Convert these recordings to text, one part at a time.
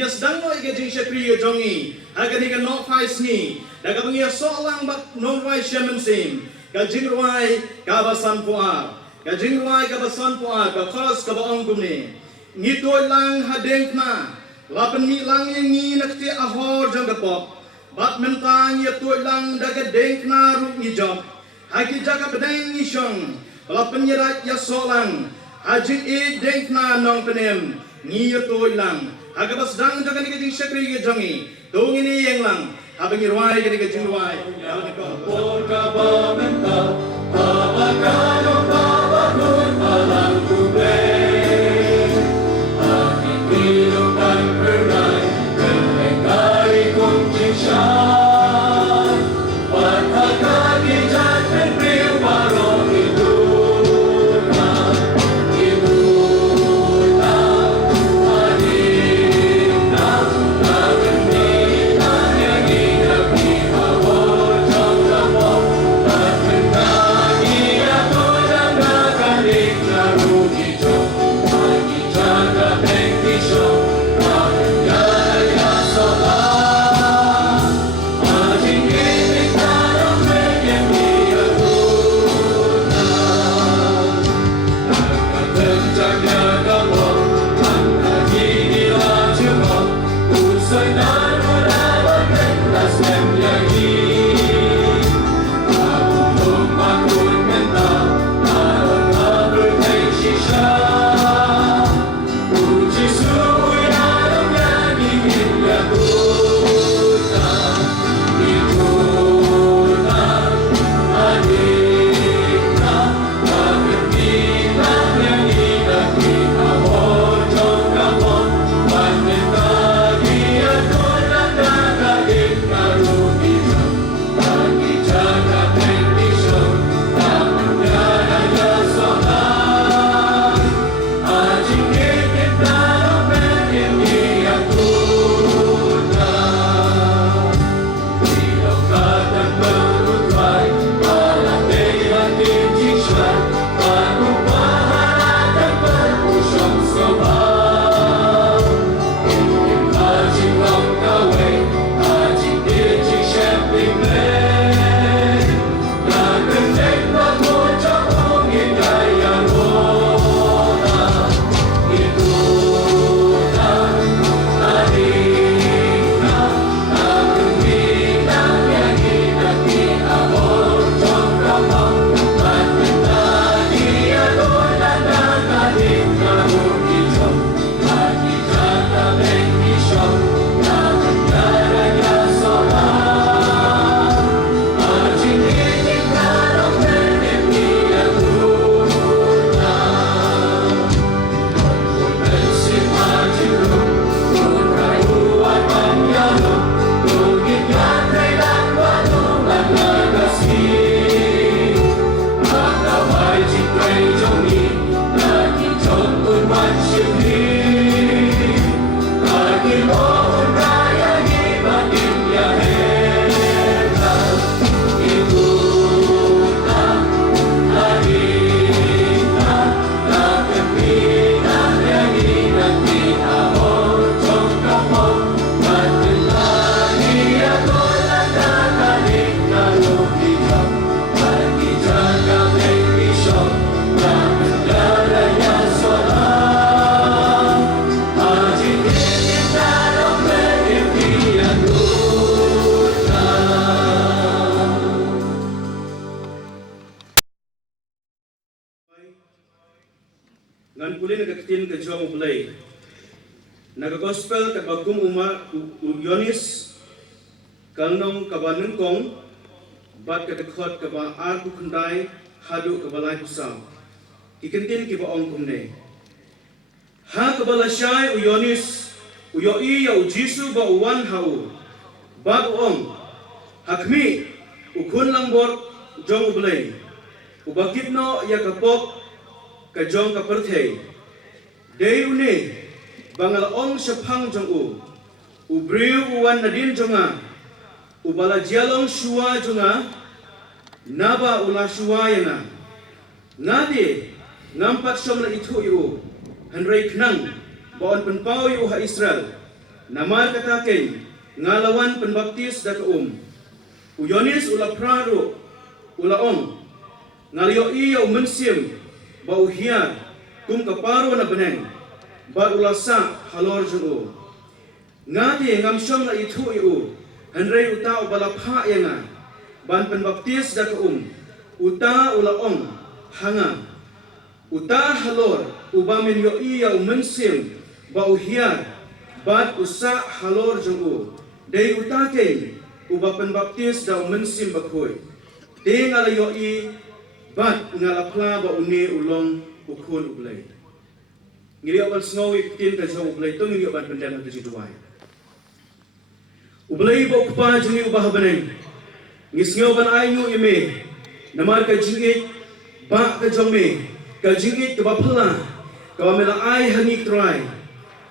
Ini sedang mo igajing siya priyo jongi. Hagan higa no fais ni. Daga pengia solang bak no wai shemensim. Gajing ruai kabasan puar. Gajing ruai kabasan puar. Kakoras kabaong kumni. Ngitoy lang hadeng na. Lapan mi lang yang ni nakti ahor jang kapop. Bat mentang ya toy lang daga deng na ruk ni job. Hagi jaga bedeng ni syong. Lapan yerat ya solang. Hajing deng na nong penem. Ni ya toy lang. Haga bas dang jaga ni kajing syakri ke jongi. Tung ini yang lang. Habang irwai kani kajing ruai. Por kaba menta. Baba kano baba nun palang kubre. Kehidupan pernah kelengkari kunci syar. Wartakan hijat penriu baru hidupna. Hidupna adikna. Kagenina yang hidup di awal jangkau. Tak kenangi aku dan nakanik narugi jauh. Bagi jaga bengki syok. Ngan puli nagakitin ka jong ulay. Nagagospel ka bagum uma Yonis kalnong kabanung kong bat ka dekot ka ba arku kundai hadu ka balay kusam. Kikintin ki ba ong kumne. Ha ka balasyay u Yonis uyoi ya u Jisu ba uwan hau. Bag ong hakmi ukun lang bot jong ulay. Ubakit no ya kapok ka jong ka perthei dei une bangal ong syapang jong u briu uwan nadin jonga ubala jialong shua jonga naba ula shua yana ngade nampak syomna itu yu hanrei knang baon penpau yu ha Israel Namar katakin ngalawan penbaptis da Uyonis ula praro ula ngaliyo iyo mensim bau hiar kum kaparo na beneng ba ula sa halor jung ngati ngam syom na itu henrei uta ubala pha yanga ban penbaptis da uta ula hanga uta halor ubamin yo iya mensim bau hiar bat usa halor jung dei uta ke uba penbaptis da mensim bakoi de ngala yo bat ngala pla ba une ulong ukun ublay ngiri aban sngowi tin ka jaw ublay to ngiri aban pendan ha ji duwai ublay ba ukpa jini ubah baneng ngisngaw ban ayu ime namar ka jingit ba ka jome ka jingit ka bapla ka mela ai hangi try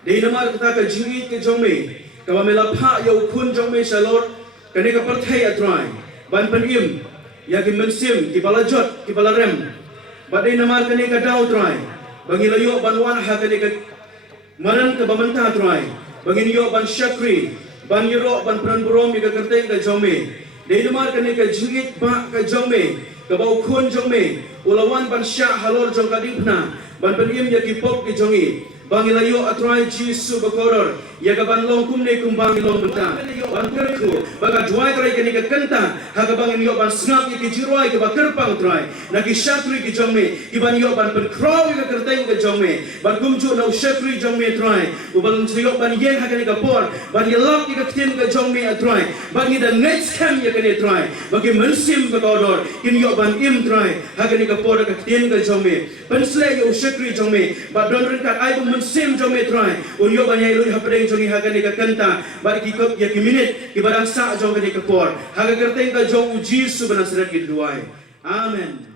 de namar ka jingit ka jome ka mela pha yo kun jome salor kani ka parthai atrai ban panim yagi mensim ki balajot ki balarem badai namar kani ka daw try bangi layo banwan ha kani ka maran ka bamanta try bangi yo ban shakri ban yiro ban pranburom ka kerteng ka jome dei namar kani ka jingit ba ka jome ka bau khun jome ulawan ban sha halor jong ka dipna ban panim yagi pop ki jongi bangi layo atrai jisu bakoror ya ka ban long kum ne kum bangi long benta ban kerku baga duai trai kani ka kenta ha ka bangi yo ban snap ki jiroi ka kerpang trai na ki shatri ki jome ki ban yo ban pen crow ka kerteng ka jome ban kum ju no shatri jome trai u ban yo ban yen ha kani ka por ban yelok ki ka tin ka jome atrai bangi the next camp ya kani trai bagi mensim bakodor kin yo ban im trai ha kani ka por ka tin ka jome ban sle yo shatri jome ba don ren ka ai mensim jome trai un yo ban yai lu ha pedeng jongi ha kani ka kenta ba ki kop ya ki minute ki barang sa jong kani ka por ha ka kerteng ka jong uji su banasrat ki duai amen.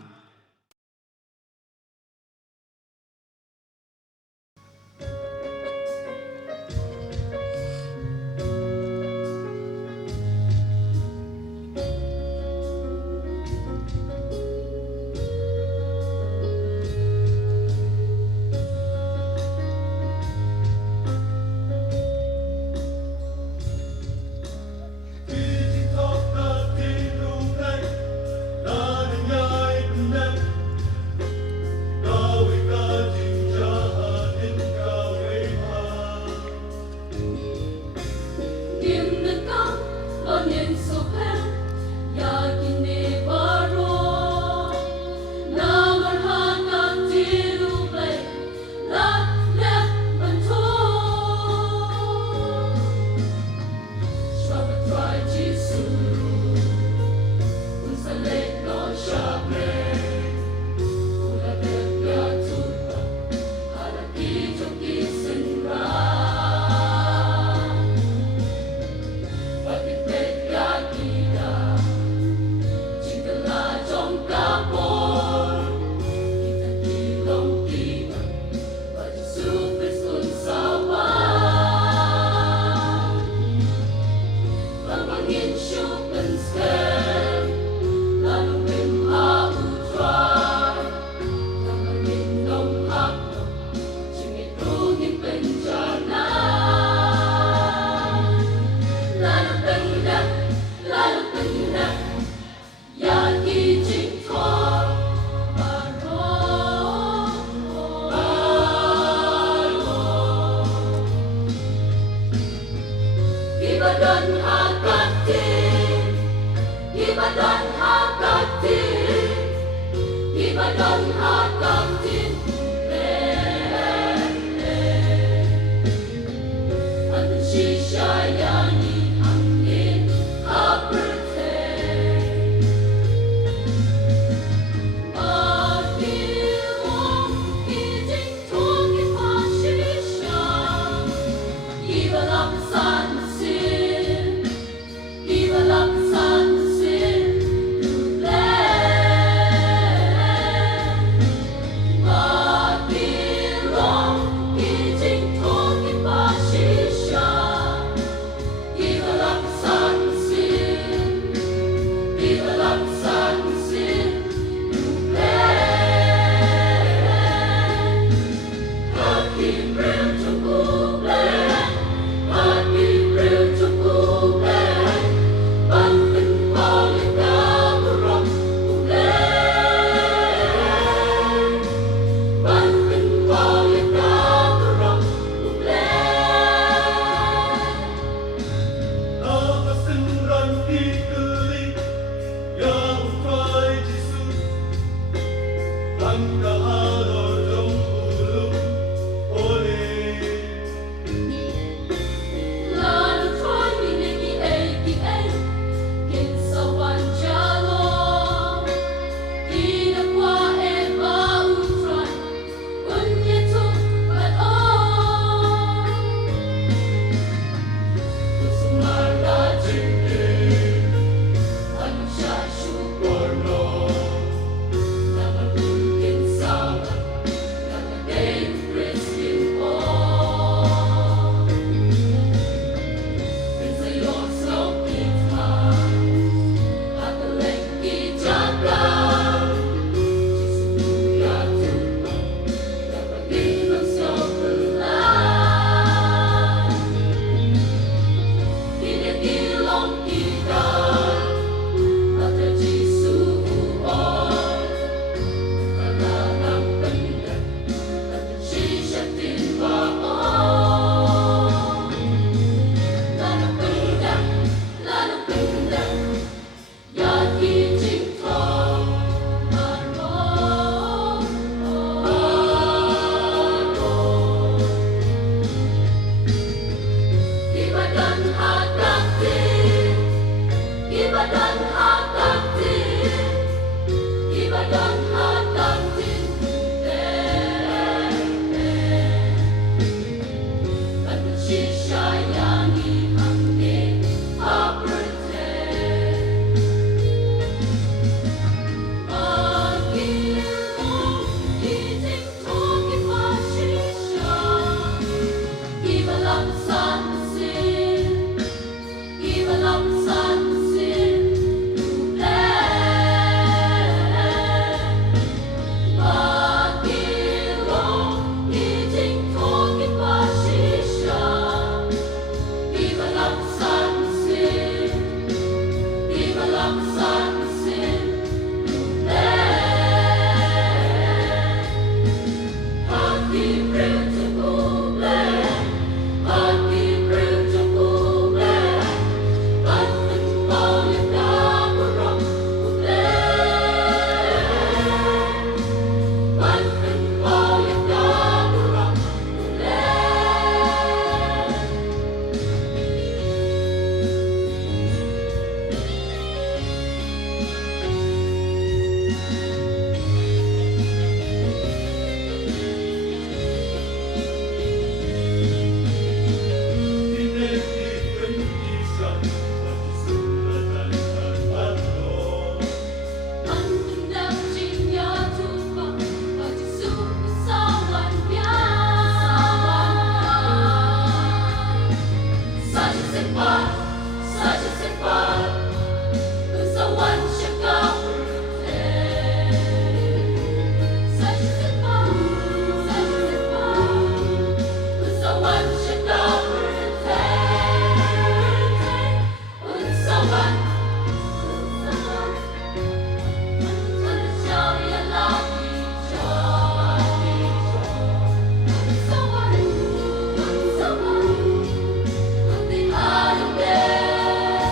Ibadan hakatin, Ibadan hakatin, Pagsisayangin ang kapatid. Pag-ilong iting tokit pasisya, Ibalang sansin, Ibalang sansin, Pag-ilong iting tokit pasisya, Ibalang sansin, Ibalang sansin, Hati berjuang bulan, hati berjuang bulan, Banten kau yang tak berang bulan, Banten kau yang tak berang bulan. Tinitigan isang pagsulatan at bato. Banten daw siya tumpang, pagsusawan niya. Saja sempat, usawan siya kapatid. Saja sempat, usawan siya kapatid. Usawan, manusia yang lagi jauh. Usawan, hati adem deh,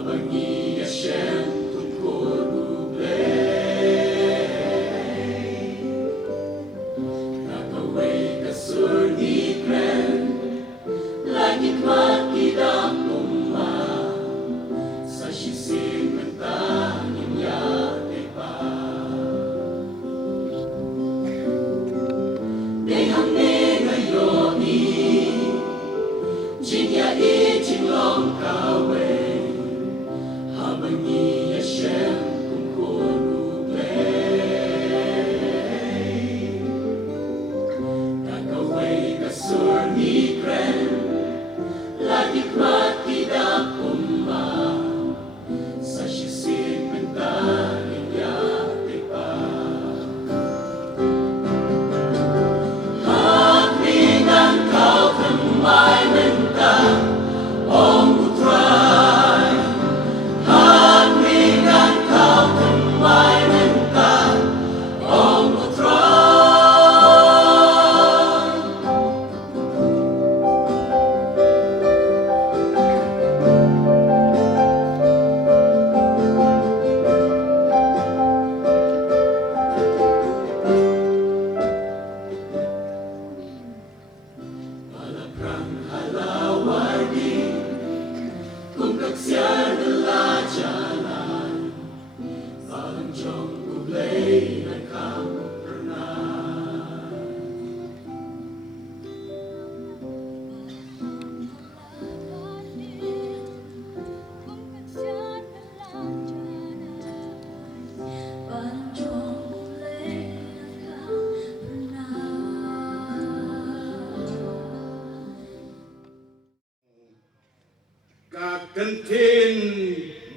habang iya siyang tungkurublay nakaway kasur ni Kren langit makidang umma sa sisim mentangin yate pa Dehang ni ngayon Jinya itinglong kawe habang iya siyang kungkurublay nakaway kasur ni Kren langit makidang umma sa sisim mentangin yate pa Haglingan kau kamay mentang Om utray Haglingan kau kamay mentang Om utray Palaprang halaway din kung kagsiyar nila jalan Palang jong ublay na kampernan Kakentin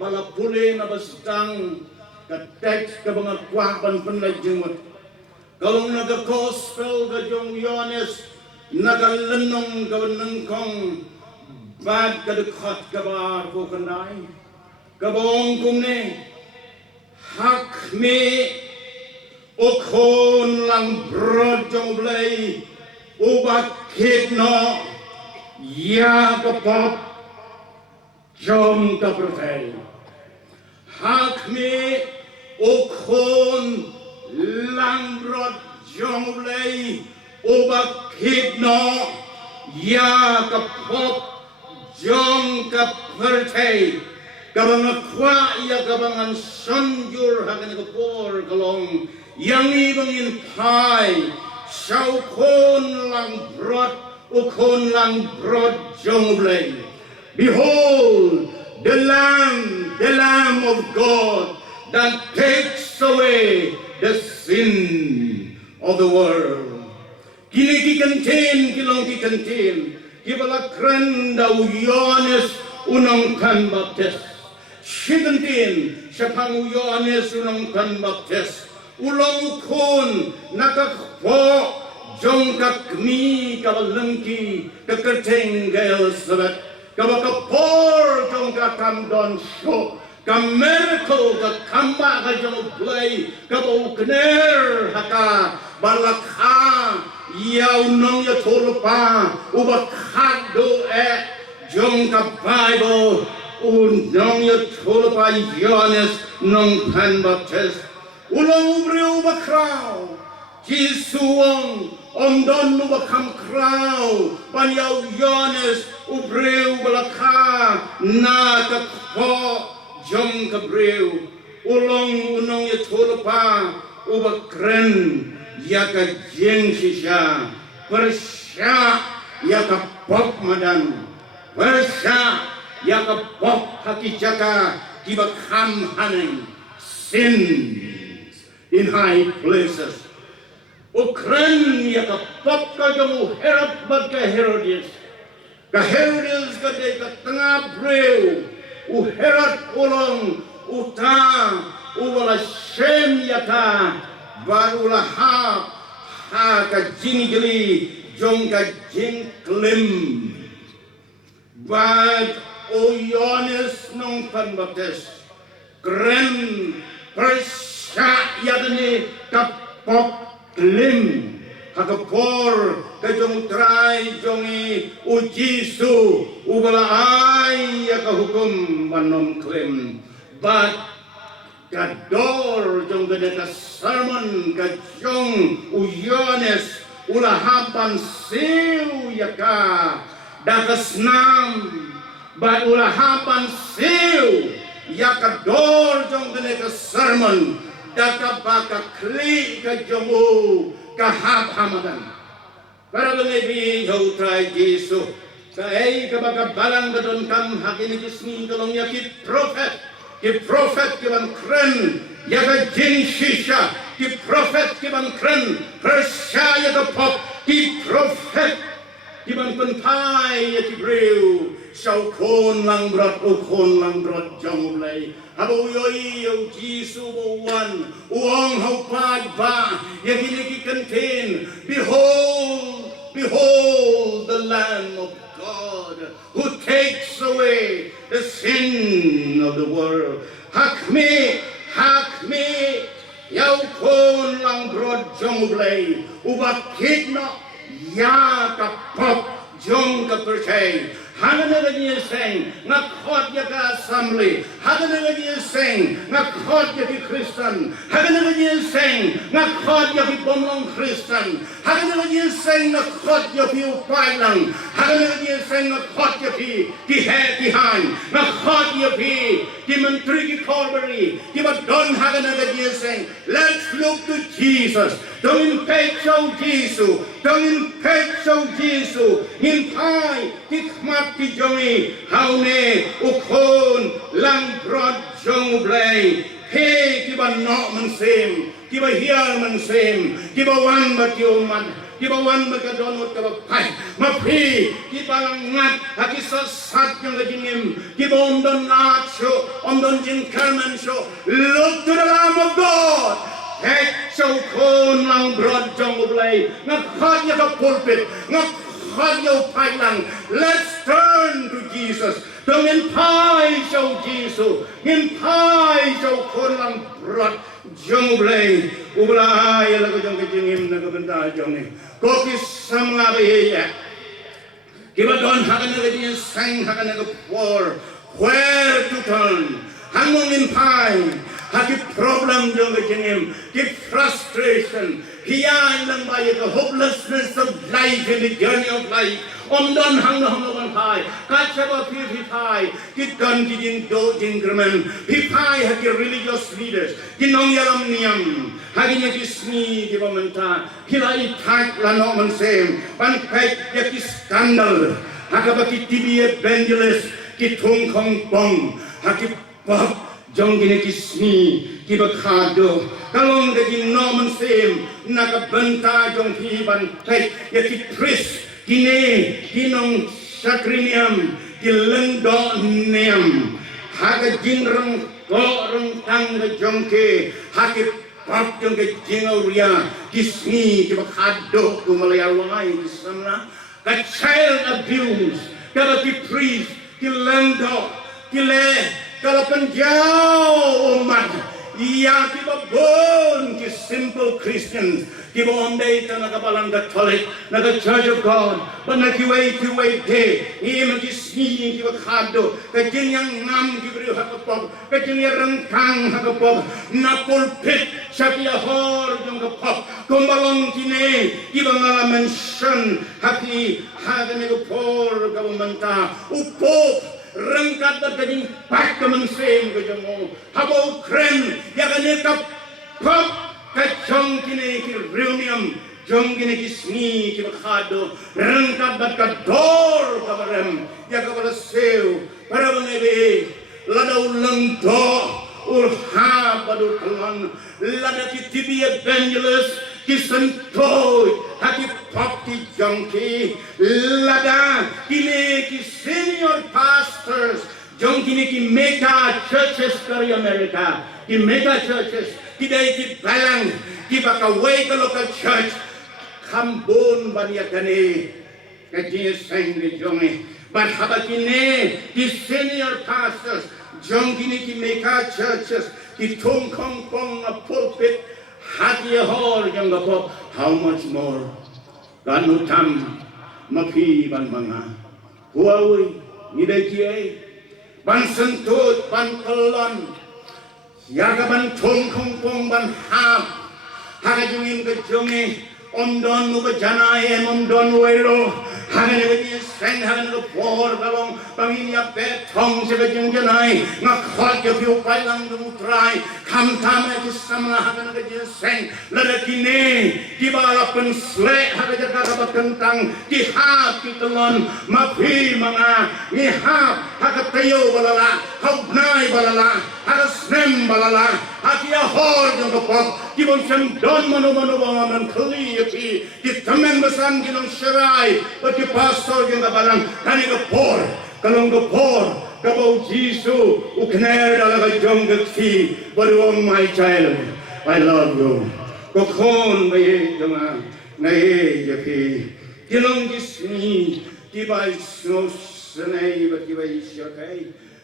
balapuli na bastang kateks ka mga kwaban panladyumot. Kalong naga-gospel ka yung Yones, nagalanong gawanan kong bad kadukhat kabar ko kanay. Kabong kumne, hakmi ukon lang brod yung blay, ubakit no, ya kapap, Jom kapertay. Hakmi ukon langrod jonglay ubakid no ya kapop jom kapertay. Kabang akwa ya kabangan sonjur hakan kapor kalong yang ibangin pai saukon langbrod ukon langbrod jonglay. Behold, the Lamb of God that takes away the sin of the world. Kini kikantin, kilong kikantin, kibalakran daw Yones unang kan baptis. Sikantin, siya pang Yones unang kan baptis. Ulong kun, nakakpo, jong kakmi, kabalangki, kakerteng gael sabat. Kabakapor jong kakamdon show, kamerko kakamba ka jong play, kabukner haka balakha yaw nong ya tulpa ubakado jong ka Bible unong ya tulpa Yones nong pan baptist ulong ubre ubakraw Jisuong omdon ubakam kraw panyaw Yones ubreu balakha na kakpo jong kabreu ulong unong yatulpa ubakren yaka jeng sisya persya yaka pop madan persya yaka pop hakijaka kibakam haning sins in high places ukren yaka pop ka jong herap bag ka Herodias Herodias ka day ka tanga breu uherat ulong utang uwala shem yata barula ha ka jingli jong ka jingklim bad o Yones nong panbaptis kren persya yatani kapok klim hakapor kajong try jongi u Jisu ubala ay ka hukum manom klaim but kador jong gede ka sermon kajong u Yohanes ulahapan siu yaka dakas nam but ulahapan siu yaka dor jong gede ka sermon daka baka kli kajong u kahap hamadan para lebi ho try Jisu sa ay kabaga balang gadon kam hakini kisni kolong ya ki prophet ki ban kren yaga jin shisha ki prophet ki ban kren persya yaga pop ki prophet ki ban penpai ya ki breu sau kon lang brat jong lay habo yoi yo Jisu bo wan uong ho ba ya ki contain behold the Lamb of God who takes away the sin of the world. Hakme, yaw kon lang brod jong blay, ubakit no, ya kapop jong kaperchay. Hagan na niya sing, nakot ya ka assembly. Hagan na niya sing, nakot ya ki Christian. Hagan na niya sing, nakot ya ki bomlong Christian. Hagan na niya sing, nakot ya ki upay lang. Hagan na niya sing, nakot ya ki han. Nakot ya ki menteri ki Calvary. Ki madon hagan na niya sing. Let's look to Jesus. Don't pecho Jisu. Don't pecho Jisu. Hintay kikmat ki jongi haune ukon lang brod jong blay. Hey kiba no man sem. Kiba hiar man sem. Kiba wan mat yuman. Kiba wan magkadonot ka pai. Mapi kiba ngat hakisasat yung gajingim. Kiba omdon nacho. Omdon jing karman show. Look to the Lamb of God. Hey, so kon lang brod jong blay. Ngakhat ya ka pulpit. Ngakhat ya upay lang. Let's turn to Jesus. Dongin pai so Jisu. Ngin pai so kon lang brod jong blay. Ublay lago jong kajingim na kabenta jong ni. Kokis sam nga bahiya. Kiba don hakan na kajingim sang hakan na kapor. Where to turn? Hangong in pai. Haki problem jong kajingim, ki frustration, hiyan lang ba the hopelessness of life in the journey of life. Omdon hang man pai, kachaba pai, ki don ki jin do jingraman, pai haki religious leaders, ki nong yalam niyam, haki nya ki sni ki pamenta, ki lai tak la no man sem, ban pai ya ki scandal, haka ki TV evangelist, ki thong kong bong, haki pop jong gini kisni kiba khado kalong gini noman sem nakabanta jong hiban tay ya ki pris kine kinong sakriniam kilendo niam haga jingrang ko rang tang jong ke haki pap jong ke jingauria kisni kiba khado kumalayawai kisamna ka child abuse kaba ki pris kilendo kile kalau penjauh umat yang kita born ki simple Christians kita ondai ta nakabalang Catholic naga Church of God but nakiway day iman ki sni ki khado kajin yang nam ki beri hakapop kajin yang rengkang hakapop na pulpit sakia hor jong kapop kumbalong kine ki bangalaman shan haki hagan ko por governmenta upop rengkat dan kajing pak kemensen kajamo habo kren ya kanekap pop kajong kine ki reunion jong kine ki sni ki khado rengkat dan kador kabarem ya kabala seu para bangebe lada ulang do urha badu kalan lada ki TV evangelist ki sentoy haki pop ki jongki lada kine ki senior pastors jongki ki mega churches kari America ki mega churches ki dai ki balang ki baka way ka local church kambon baniya kane kaji sang ni jongi but habakine ki senior pastors jongki ki mega churches ki thong kong a pulpit hati hor yang gapop how much more การนุทำมาพี่บันบังอาหัวอุ้ยมีได้ที่ไอ้บันสันตุบันกลอนอยากบันชงคงปงบันหาบหากจุงิมก็จุงิดอนนุบจนาเอ็มดอนเวโรหากเนี่ยก็ยิ่งเส้นหากเนี่ยก็พอร์กลองบางทีเนี่ยเป็ดทองเสกจึงจะไหนงักขอดจะพิวไปลังดูตรายคำทำให้ที่สำนักหากเนี่ยก็ยิ่งเส้นแล้วก็ที่นี่ที่บาร์เป็นสเลหากจะกระทำกันตังที่หาที่ตลอนมาพี่มังอานี่หาหากเตียวบลาละเขาหน้าบลาละหากสเนมบลาละหากที่ฮอร์ยังก็พบที่บนเส้นดอนมโนบางมันคลีที่ทำเงินภาษาที่น้องชรายว่าที่พาสตอร์ยังกับบังท่านก็พอร์กำลังก็พอร์กับเอาจีซูอุคเนอร์อะไรก็จงกับที่บริวารไม่ใช่เลย I love you ก็คนไปจังอ่ะในจะพี่ที่น้องที่นี่ที่ไปสุดสนัยว่าที่ไปเชื่อใคร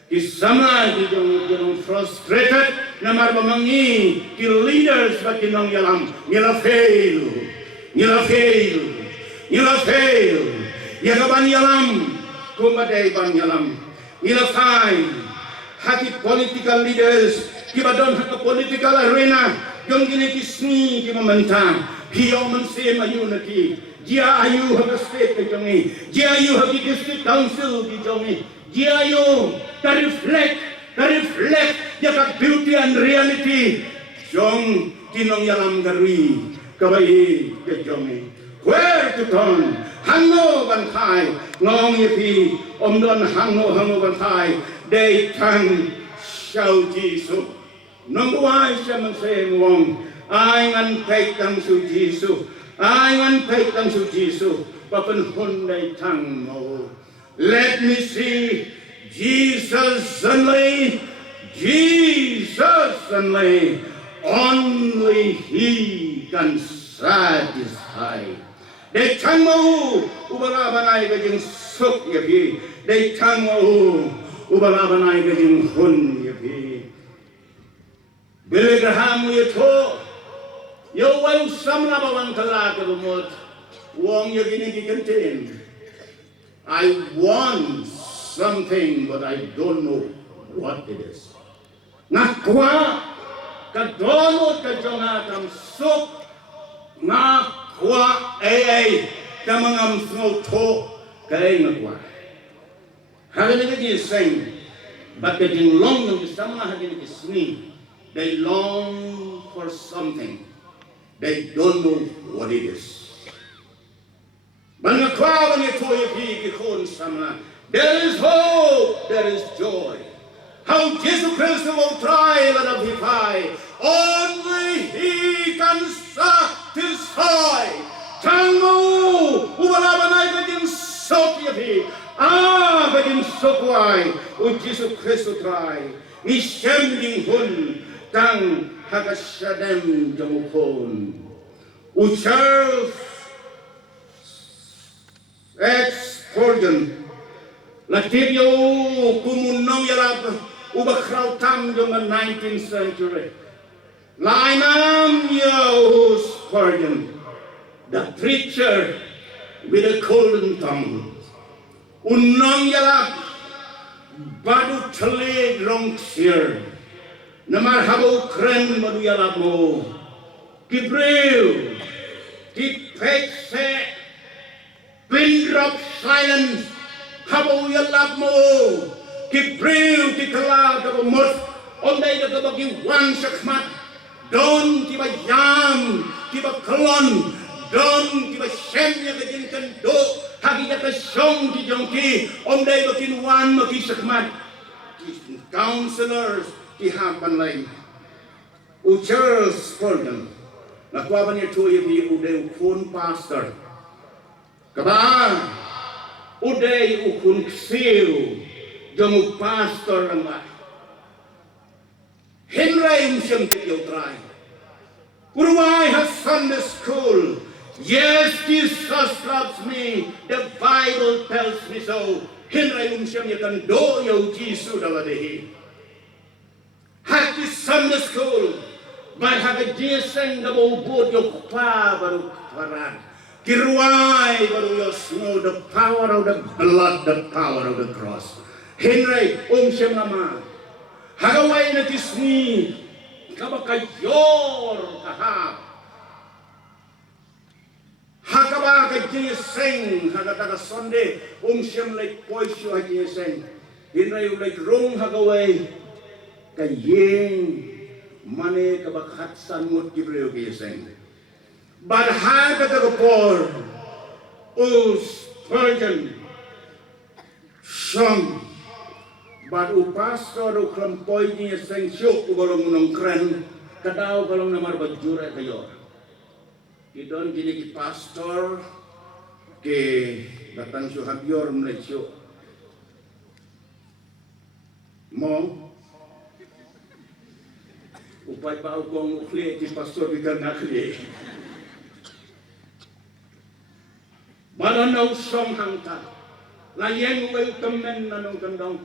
ที่สมัยที่น้อง frustrated นั่นหมายความว่างี้ที่ leaders ว่าที่น้องยัลfail Yagaban yalam, kumadai ban yalam. Ilafai, hati political leaders, kibadon hati political arena, yung ginikisni kimamanta, piyoman same unity. Dia ayu hati state kijongi, dia ayu hati district council kijongi, dia ayu to reflect, yakat beauty and reality. Jong kinong yalam garui, kabai kijongi. Where to turn? Hango ban thai, ngong yipi, don hango ban thai. They can shout Jesus. Number one, shaman say wong. I ngan pay tang su Jesus. I ngan pay tang su Jesus. Papan hun they tang mo. Let me see Jesus only. Only He can satisfy. They tang mo ubala banai ka jing sok yapi. They tang mo ubala banai ka jing hun yapi. Billy Graham yato yo wai samla bawang kala ka lumot wong yagini contain. I want something but I don't know what it is. Nakwa ka dono ka jonga kam sok Kwa tamangam snow to kay ngwa. Hagin it is saying, but they long to someone hagin is me. They long for something. They don't know what it is. But the crowd when you toy a there is hope, there is joy. How Jesus Christ will try and amplify. Only He can satisfy. Tango, ubalabanay ka din sok yapi. Ka din sokway. O Jesus Christ will try. Ni siyem ding hun. Tang hagasyadem jamukon. O Charles X. Spurgeon. Latibyo kumunong yalab. Ubakraw tam yung 19th century. Lainam yo Spurgeon, the preacher with a golden tongue. Unong yalab badu tali long sir. Namar habo kren madu yalab mo. Kibril, kipekse, pin drop silence. Habo yalab mo. Kibril kikala kabumot. Onday na kabagi wan sakmat. Don kiba yam, kiba klon. Don kiba shem ya kajin kando. Hagi ya kasyong ki jongki. Onday bakin wan maki sakmat. Counselors ki hapan lay. U Charles Spurgeon. Nakwaban niya tuyo ni uday ukun pastor. Kaba. Uday ukun ksiw. Jomuk pastor lang ba? Henry siyang tigyaw try. Uruway has Sunday school. Yes, Jesus loves me. The Bible tells me so. Henry siyang yakan do yaw Jesus daladehi. Hati Sunday school. But have a jeseng na maubod yung pa baru paran. Kiruai baru know the power of the blood, the power of the cross. Henry Shem Nama. Hagawai na tisni. Kabakayor kahap. Hakaba ka gising hagataga Sunday Shem like poisyo ha gising. Henry like rong hagawai kayeng mane kabakhatsan mut kibreo gising. But had the poor, Spurgeon, some, but pastor who klampoy niya sang syuk ubalong ng kren, kadaw balong namar bajura kayo. Idon gini ki pastor, ke datang syuk habyor mulai syuk. Mo, upay pa ukong ukli ki pastor bigang nakli. Malanaw song hangta, layeng way temen nanong kandong.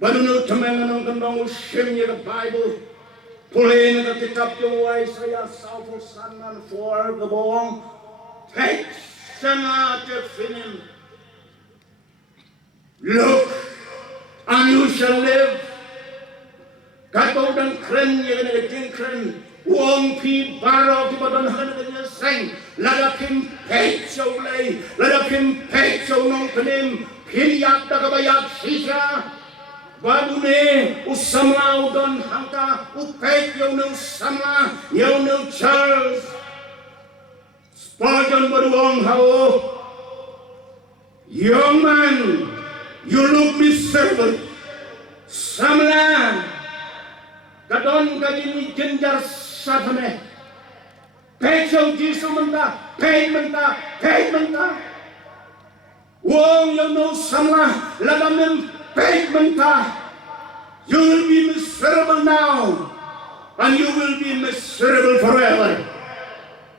Malanaw temen nanong kandong usim niya the Bible, pulin na kitab yung way saya salvo sanan for gabong, take sana te finin. Look, and you shall live. Kataw ng kren niya naging kren. Wong pi baro ki badon han kanya sang ladapim pecho lay ladapim pecho nong penim piliat da kabayat sisa badune usamla udon hangka upet yo no samla yo no Charles Spurgeon baruong hao young man you look miserable samla kadon kajini jenjar Satane, Pecho Jisu menta, pain menta. Wong you know samla, ladamim pain menta. You will be miserable now, and you will be miserable forever.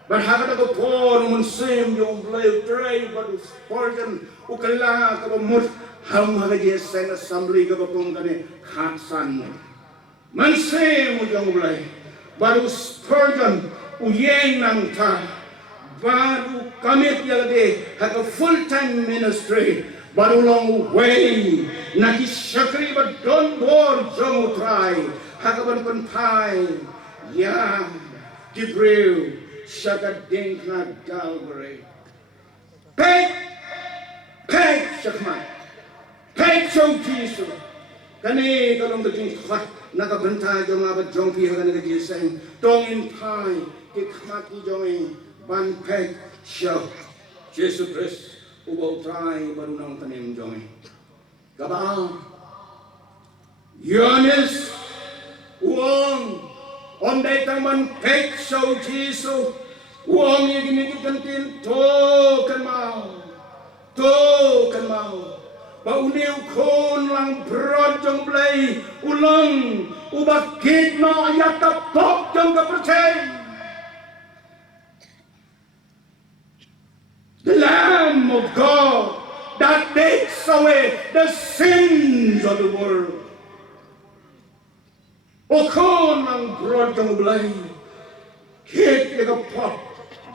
But hakata ko por mun sem yung blay tray but Spurgeon ukala ka mut ham hagaje sen assembly ka pung kane khatsan. Man sem yung blay. Baru Spurgeon uyeng nang ta, baru kami tiada have a full-time ministry, baru long way, naki syakri but don't bore jomu try, hakaban penpai, ya, Gibril, syakat dingna Calvary, peg syakmat, peg so Jesus, kani kalong kajing khat. Nakabenta jong abat jong pihak na kagising tongin pai kikmati jong ban pek show Jesus Christ ubaw try barunang tanim jong kabaan Yonis uong onday taman pek show Jesus uong yaginigigantin to kan mau Bauniw kon lang brod jong blay ulang ubakit na ayat pop jong kapercay. The Lamb of God that takes away the sins of the world. O kon lang brod jong blay kit ika pop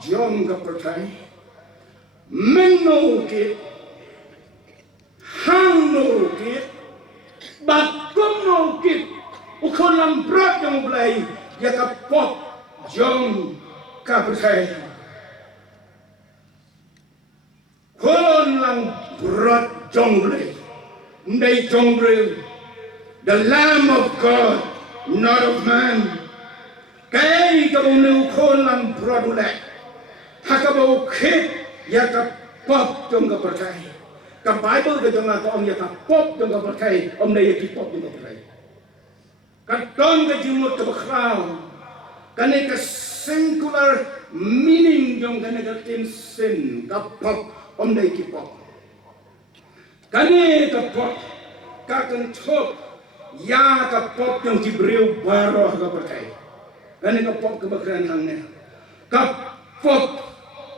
jong kapercay. Menno kit hang no kit, bakom no kit, ukon lang brod yung blay, yakapop jong kapercay. Kon lang brod jong blay, nday jong blay, the Lamb of God, not of man. Kay kabunin ukon lang brod ulit, hakabaw kit, yakapop jong kapercay. Ka Bible ka jong ako ang yakapop jong kapercay, om na yakipop jong kapercay. Katong ka jimot ka bakraw, kanay ka singular meaning jong kanagatin sin, kapop, om na yakipop. Kanay kapop, kakantop, ya kapop jong Gibril baro kapercay. Kanay kapop ka bakraw hangnya. Kapop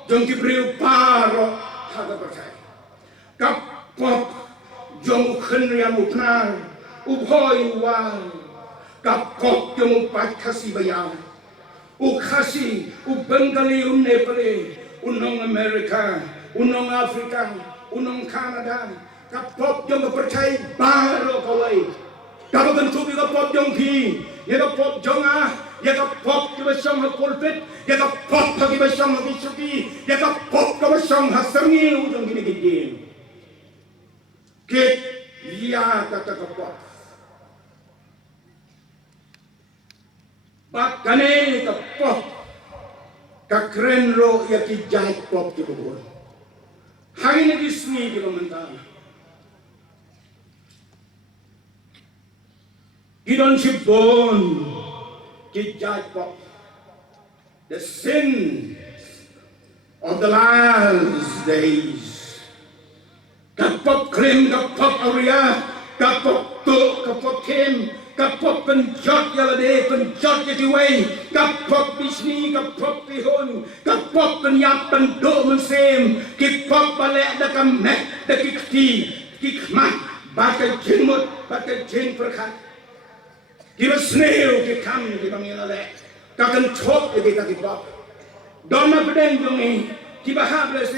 jong Gibril baro kapercay. Kapop jong khenriam upnar ubhoy wal kapop jong upat kasi bayaw u Khasi, u Bengali, u Nepali, unong Amerika, unong Afrika, unong Canada, kapop jong percaya baru kawai. Kalau bentuk juga pop jong ki, ya kapop jong ya kapop juga song pulpit, ya kapop juga song bisuki, ya kapop juga song hasangi ujung gini gini. Kit, ya kata kapop. Bakane kapop, kakren ro ya ki jahit pop ki bubur. Hari ini disini di komentar. Gidon Shibon, Kijat Pop, the sin of the last days. Kapop Krim, Kapop Arya, Kapop Tu, Kapop Kim, Kapop Penjot Yalade, Penjot Yatiway, Kapop Bisni, Kapop Pihon, Kapop Penyap Penduk Mensem, Kipop Balek Dakam Mek, Dakikti, Kikmat, Bakai Jinmut, Bakai Jin Perkat. Kita snail, kita kam, kita mengelak. Kakan chop, kita kipap. Dona pedeng jongi, kita habis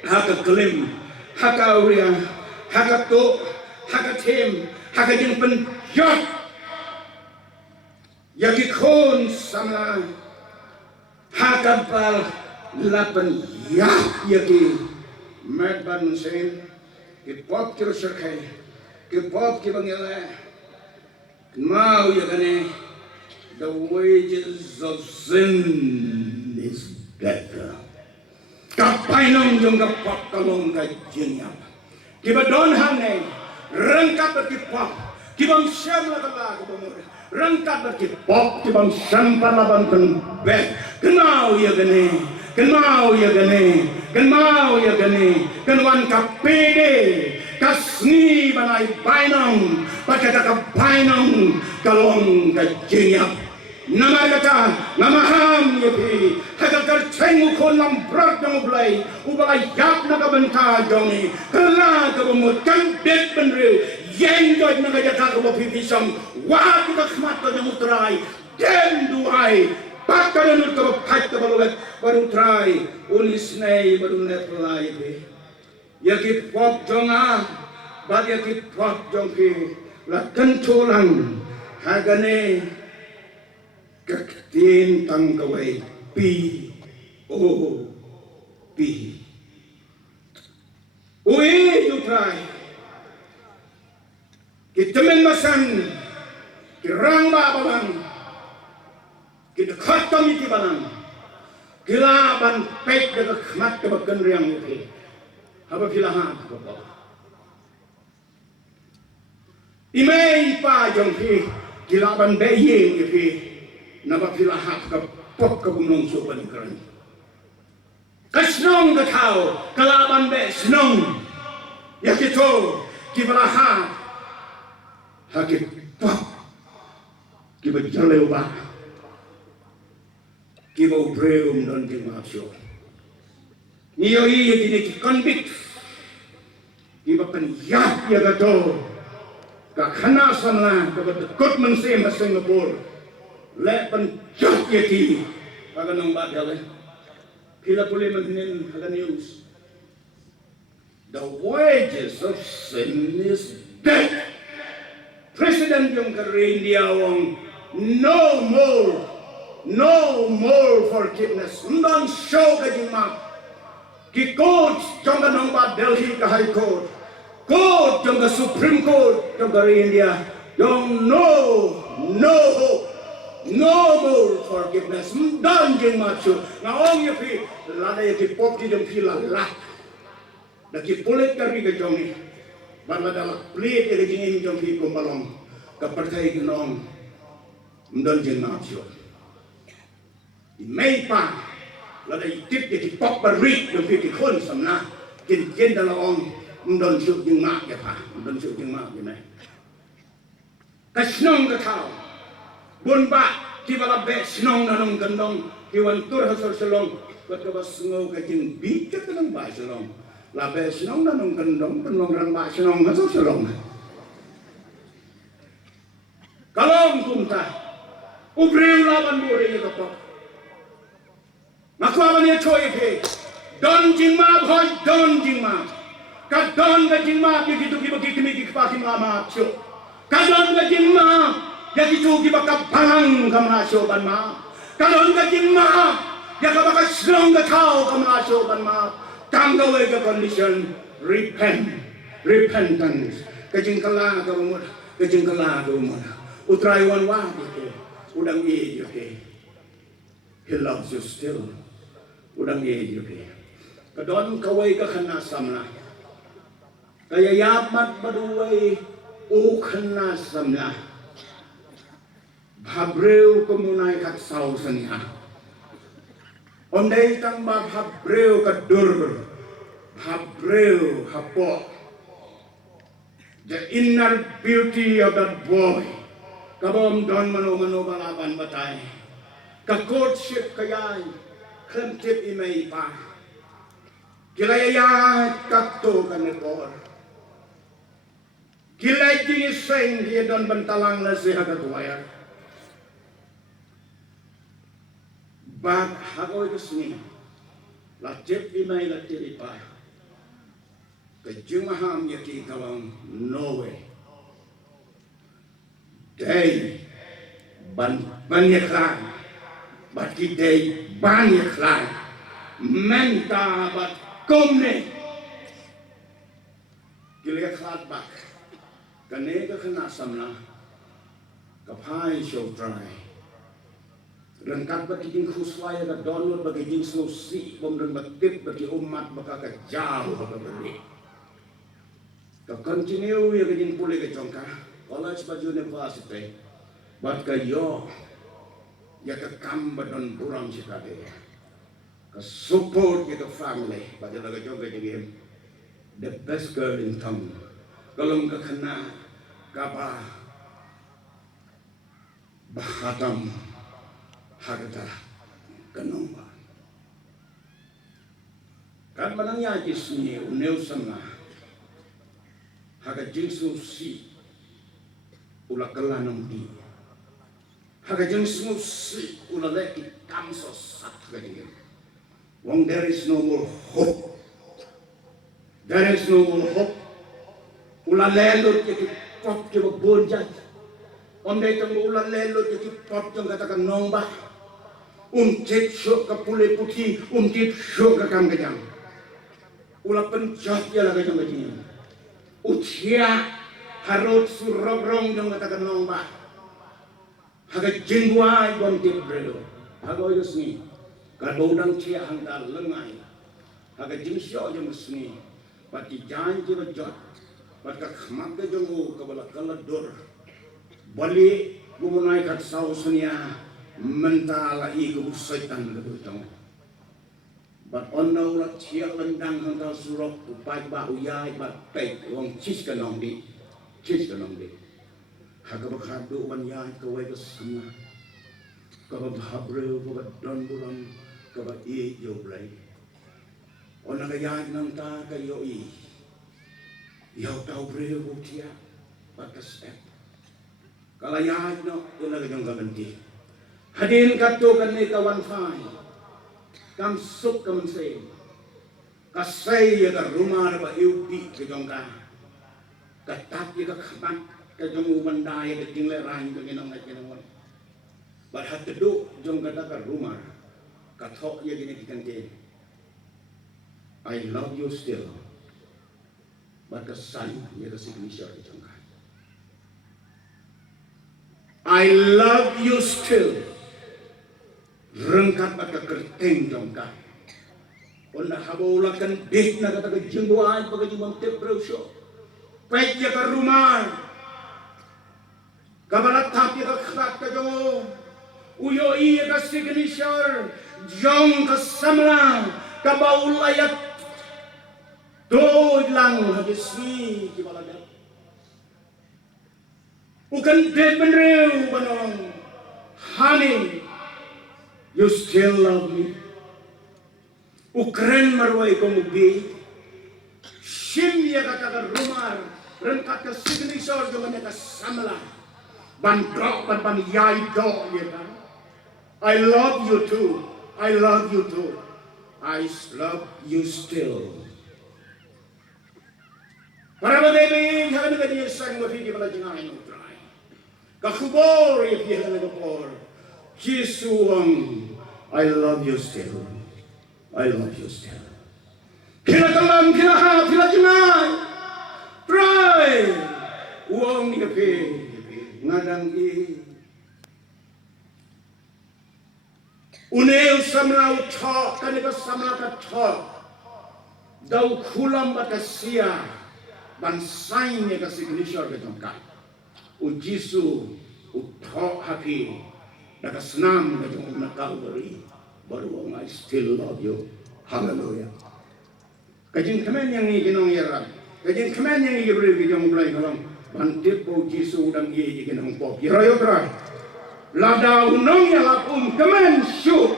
haka kelim, haka uria, haka to, haka tim, haka jeng penjat. Yaki kon sama, haka bal lapan yaki. Medban musim, kipap kira serkai, kipap kita mengelak. Now you're gonna, the wages of sin is death. Kapainong yung kapap kalong kajinyap. Kiba don hane, rangkap berkipap, kibang syam lakala kubamur, rangkap berkipap, kibang syam palaban penbek. Kenau you're gonna, kenau you're gonna, kenau you're gonna, kenwan kapede. Kasni banai bainang, pakai tak bainang kalong kajinyap. Nama kata, nama ham yepi, hagal kerceng ukon lam berat dong belai, ubalai yak naga bentah jongi, kela kebumut kan det benriu, yang jod naga jaka kebapi pisang, wah kita khmat kau yang utrai, den duai, pakar nur kebapai kebaluat baru utrai, ulis nei baru nepelai yepi. Yaki pop jonga, bad yaki pop jongki, la kentulang, hagane, kaktin tangkawai, P.O.P. Ui, you try. Kita menmasan, kirang babalang, kita khatam iti balang, kilaban pek dekat khmat kebakan riang yuki. Apa filahan bapak? Imei pa jongki kilaban beying yuki. Napa filahan kapok kabunong sopan keran. Kasnong katau kalaban be snong. Yakito kibalahan hakit pok kibajalew ba. Kibaw breum don kimasyo. Niyo iya kini convict. Iba penyak ya gato. Kakanasan lah kabatekot mensema Singapore. Le penjak ya ki. Pagan nang badal Pila puli magnin haga news. The wages of sin is death. President yung India wong no more forgiveness. Ndon show kajing mak. Ki court jong nang ba Delhi ka High Court, court jong Supreme Court jong India, jong no more forgiveness. Ndon jing machu ngaong yapi lada yaki pop ki jong pila la. Daki pulit kari ka jong ni, bala dala plate ka jing jong pi kumbalong kapartay ginong ndon jing machu. May pa lada itip yaki pop barik jong pi kon samna kin dala ong ndon syuk jing mak ya pa ndon syuk jing mak ni. Kasnong ka tao bun ba ki bala be snong na nong gandong ki wan tur hasol salong kat ka basngo ka jing bikat ka nang ba salong la be snong na nong gandong penong rang ba snong hasol salong kalong kumta ubreu laban bore ni kapok Aku akan dia coy ke. Don jingma boy don jingma. Ka don ka jingma ki gitu ki bagi ki paki mama syo. Ka don ka jingma ya gitu ki baka balang ka ma syo ban ma. Ka don ka jingma ya ka baka strong ka tau ka ma syo ban ma. Tanggal ke condition repentance. Kejengkelah ke umur, kejengkelah ke umur. Utraiwan wah ke. Udang ye ke. He loves you still. Udang ye ke. Kadon kaway ka kana samla. Kaya yamat baduway o kana samla. Bhabreu kumunay katsaw sa niya. Onday tang bhabreu kadur. Bhabreu hapo. The inner beauty of that boy. Kabom don mano balaban batay. Ka-courtship kayay. Klemtip imay pa. Kilayayat kakto kanipor. Kilay diniseng dia don bantalang na siya kagwaya. Bag hagoy kusni. Lajip imay latiripa. Kajumaham yati kawang no way. Day banyaklan. Bati day banyaklan. Menta bat komne. Gilya khat bak. Kane ka khana samna. Kapai show try. Rengkat bati ding khuswaya ka download bagi ding slow si bom reng batip bagi umat baka ka jauh baka beri. Ka continue ya ka ding pulih ka jongka. College baju university. Bat ka yo. Ya ka kam badon burang sikade. Ka support your family. Baca lagu juga jadi the best girl in town. Kalau enggak kena kapa bahatam harta kenomba. Kan manangnya jisni uneu sama. Haga jinsu si ula kelanam di. Haga jinsu si ula leki kamsos sat kaya. Wong there is no more hope. There is no more hope. Ula lelot yaki pop ke bonjat. Onde tang ula lelot yaki pop jang katakan nomba. Tit syok ka pule putih, tit syok ka kam kajang. Ula penjat ya lah kajang kajang. Utia harut surogrong jang katakan nomba. Haga jingwai bon tit bredo. Haga yusni. Kalau udang cia hantar lengai, agak jingsyo je musni, pati janji berjot, pati khamak ke jongu kabala kalador, balik bumunai kat sausnya mentala iku setan kedutang. Bat onna ulat cia lendang hantar surok upai ba uyai bat pek wong cis kanong di, haga bakhadu wanyai kawai kesana, kabab habreu kabab don bulan. Kaba i yo blay. O nakayag ng ta kayo i. Yaw tau breo butia. Pagkasep. Kalayag no. Yung nagayang gaganti. Hadin kato kan ni kawan fay. Kam suk kaman say. Kasay ya ka rumah ba iupi kajong ka. Katap ya ka kamat. Kajong umandaya ka tingleran ka ginang na kinangon. Bahat tedu jong kata ka rumah. Kathok ya gini dikantin. I love you still. But the sun ya the signature di I love you still. Rengkat baka kerteng jongka. Onda habolakan bih na kata kejimbuan baka jimbang tebrosyo. Pek ya ka rumah. Kabalat tapi ka khat ka jong. Uyo iya ka signature. Jong kasamlang kabaulayat dood lang hadisni kibalagat. Ukan dead benrew banong honey, you still love me. Ukren marway kumubi shim ya kata rumar rengkat ka signature jong ka samlang bandok ban yai do ya kan. I love you too. I love you too. I love you still. Para bagay hagan nga niya sang mafigi pala jangan ng try. Kakubor if you hagan nga Jisuang, I love you still. I love you still. Kinatalam, kinahap, kinajangan. Try. Uang ni kape. Ngadang Uneo samlau chok, kanika samlaka chok. Daw kulam batasia. Bansay niya kasi signature kitong ka. O Jisu, o thok haki. Nakasnam kitong na Calvary. Baruang I still love you. Hallelujah. Kajing kamen yang ikinong yarab. Kajing kamen yang ikibri kitong mulai kalang. Bantip po Jisu udang ikinong pop. Yarayo try. Lada unong yalapum kamen shoot.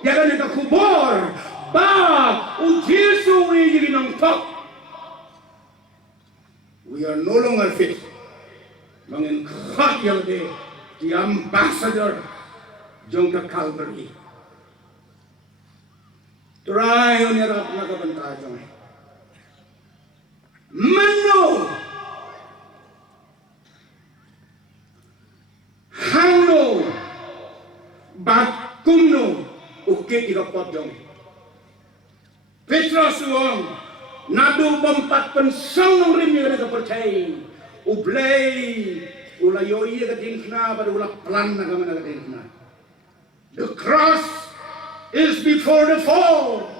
Yakan nakakubor. Bag o Jisu ikinong pop. We are no longer fit. Mangingkat yang the ambassador jong ka Calvary. Try on yarap na kabanta jong. Mano. Hangno. Bakumno. Ukit ikapot jong. Petra suong. Nadu bempat pensang ng rin niya nagkapercay. Ublay. Ulayoy na katinkna. Pada ulak plan na kami nagkatinkna. The cross is before the fall.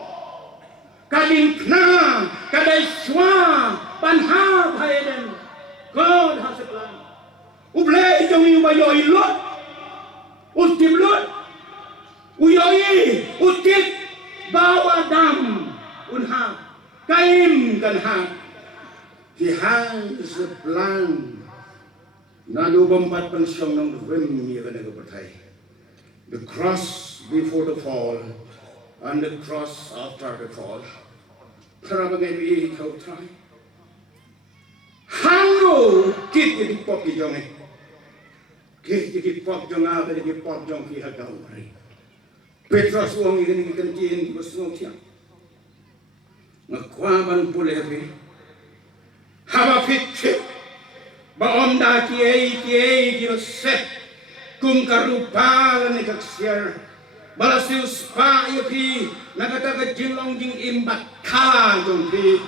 Katinkna. Kadaiswa. Panhab hayden. God has a plan. Ublay yung umayoy lot. Ultim lot. Uyoy. Utip. Bawa dam. Unha. Kaim kan ha. He has a plan. Nadu bampat pensyong ng rim niya ka nagpatay. The cross before the fall and the cross after the fall. Para bagay ikaw tayo. Hano kit yung pop yung kit yung pop yung abad yung pop yung kihagaw. Petros uang ikan kantiin gusto siya. Ngakwaban pulebi. Haba fit baonda kiai set kum karupalan ni kaksiar balasiu spa yuki nakataga jinglong jing imbat kala jong pi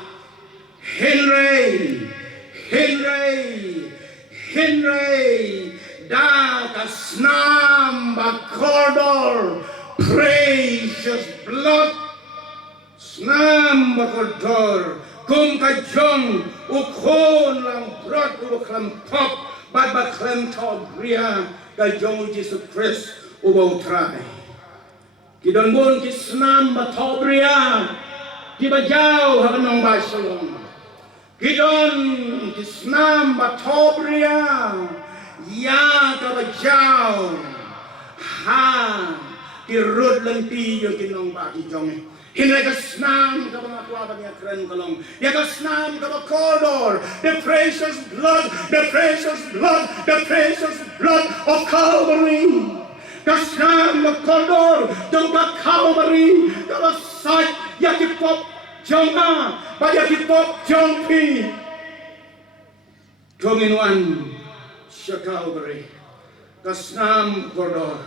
Henry da kasnam bakordor precious blood Snam bakordor, kum kajong, ukon lang brot, uklam pop, bad baklam top bria, kajong Jesus Christ, ubaw try. Kidon bon kisnam batop bria, kibajaw hakanong basalong. Kidon kisnam batop bria, ya kabajaw, ha, kirud lang tiyo kinong baki jong. Hinay kasnam ka mga kuwaban niya kren kalong. Ya kasnam ka mga corridor. The precious blood of Calvary. Kasnam ka corridor. Dong ka Calvary. Kamasay yakipop jonga. Bayakipop jongpi. Tonginuan siya Calvary. Kasnam corridor.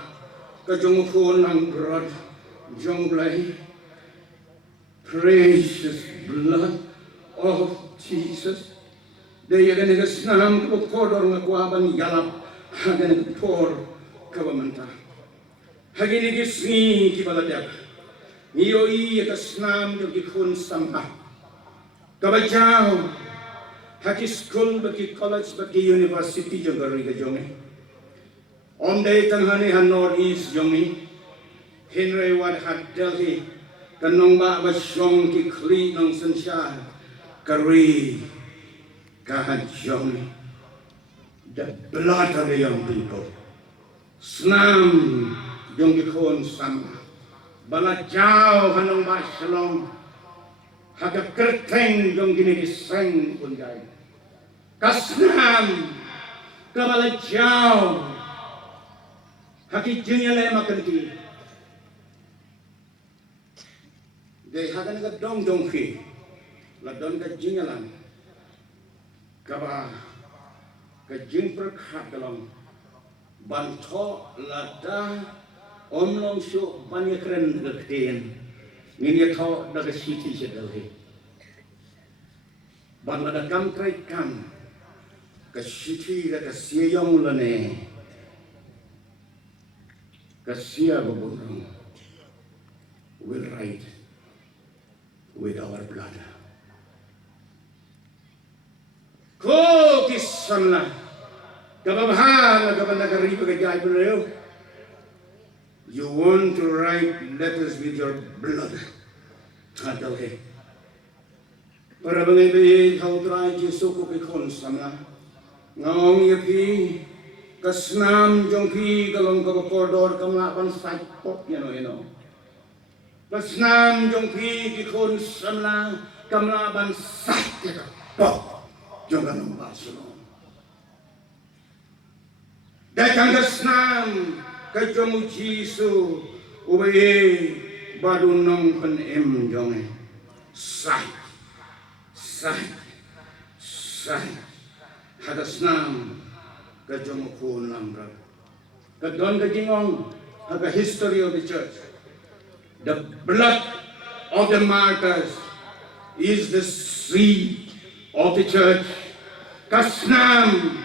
Kajungukun ng blood. Jonglay. Precious blood of Jesus. Daya ganit kasnam kabukodor nga kuwaban yalap hagan por kawamanta. Haginigis ni kibaladyak. Niyoi kasnam yung ikun samha. Kabajaw. Haki school baki college baki university yung gari ka jongi. Omday tanghani han Northeast jongi. Henry Wad had Delhi. Kanong ba basyong kikli ng sansya kari kahadjong the blood of the young people snam yung ikon sama balajaw kanong ba shalom hagakerteng yung ginigiseng kunjay kasnam kabalajaw hakijingale makanti Dei hagan ka dong dong ki. La don ka jingalan. Kaba ka jing perkhat kalong. Ban tho la da om long sho ban ye kren ga kten. Ngin ye tho da ka siti che dal he. Ban la da kam trai kam. Ka siti da ka sia yong la ne. Ka sia bubung. Will ride with our blood. Ko kisamla kababahan nagabandagari pagayay mo na you want to write letters with your blood. Hadal he. Para bangay how try Jesu ko pikon samla. Ngong yapi kasnam jongki kalong kabakordor kamlapan saipot yano. Kasnam jongki pikon samla kamlaban saipot. Jangan lupa suno. Datang kasnam kajamu Jisu ubaye badunong penem jonge sai hadasnam kajamu kun lamra kadon kajingong the history of the church. The blood of the martyrs is the seed of the church. Kasnam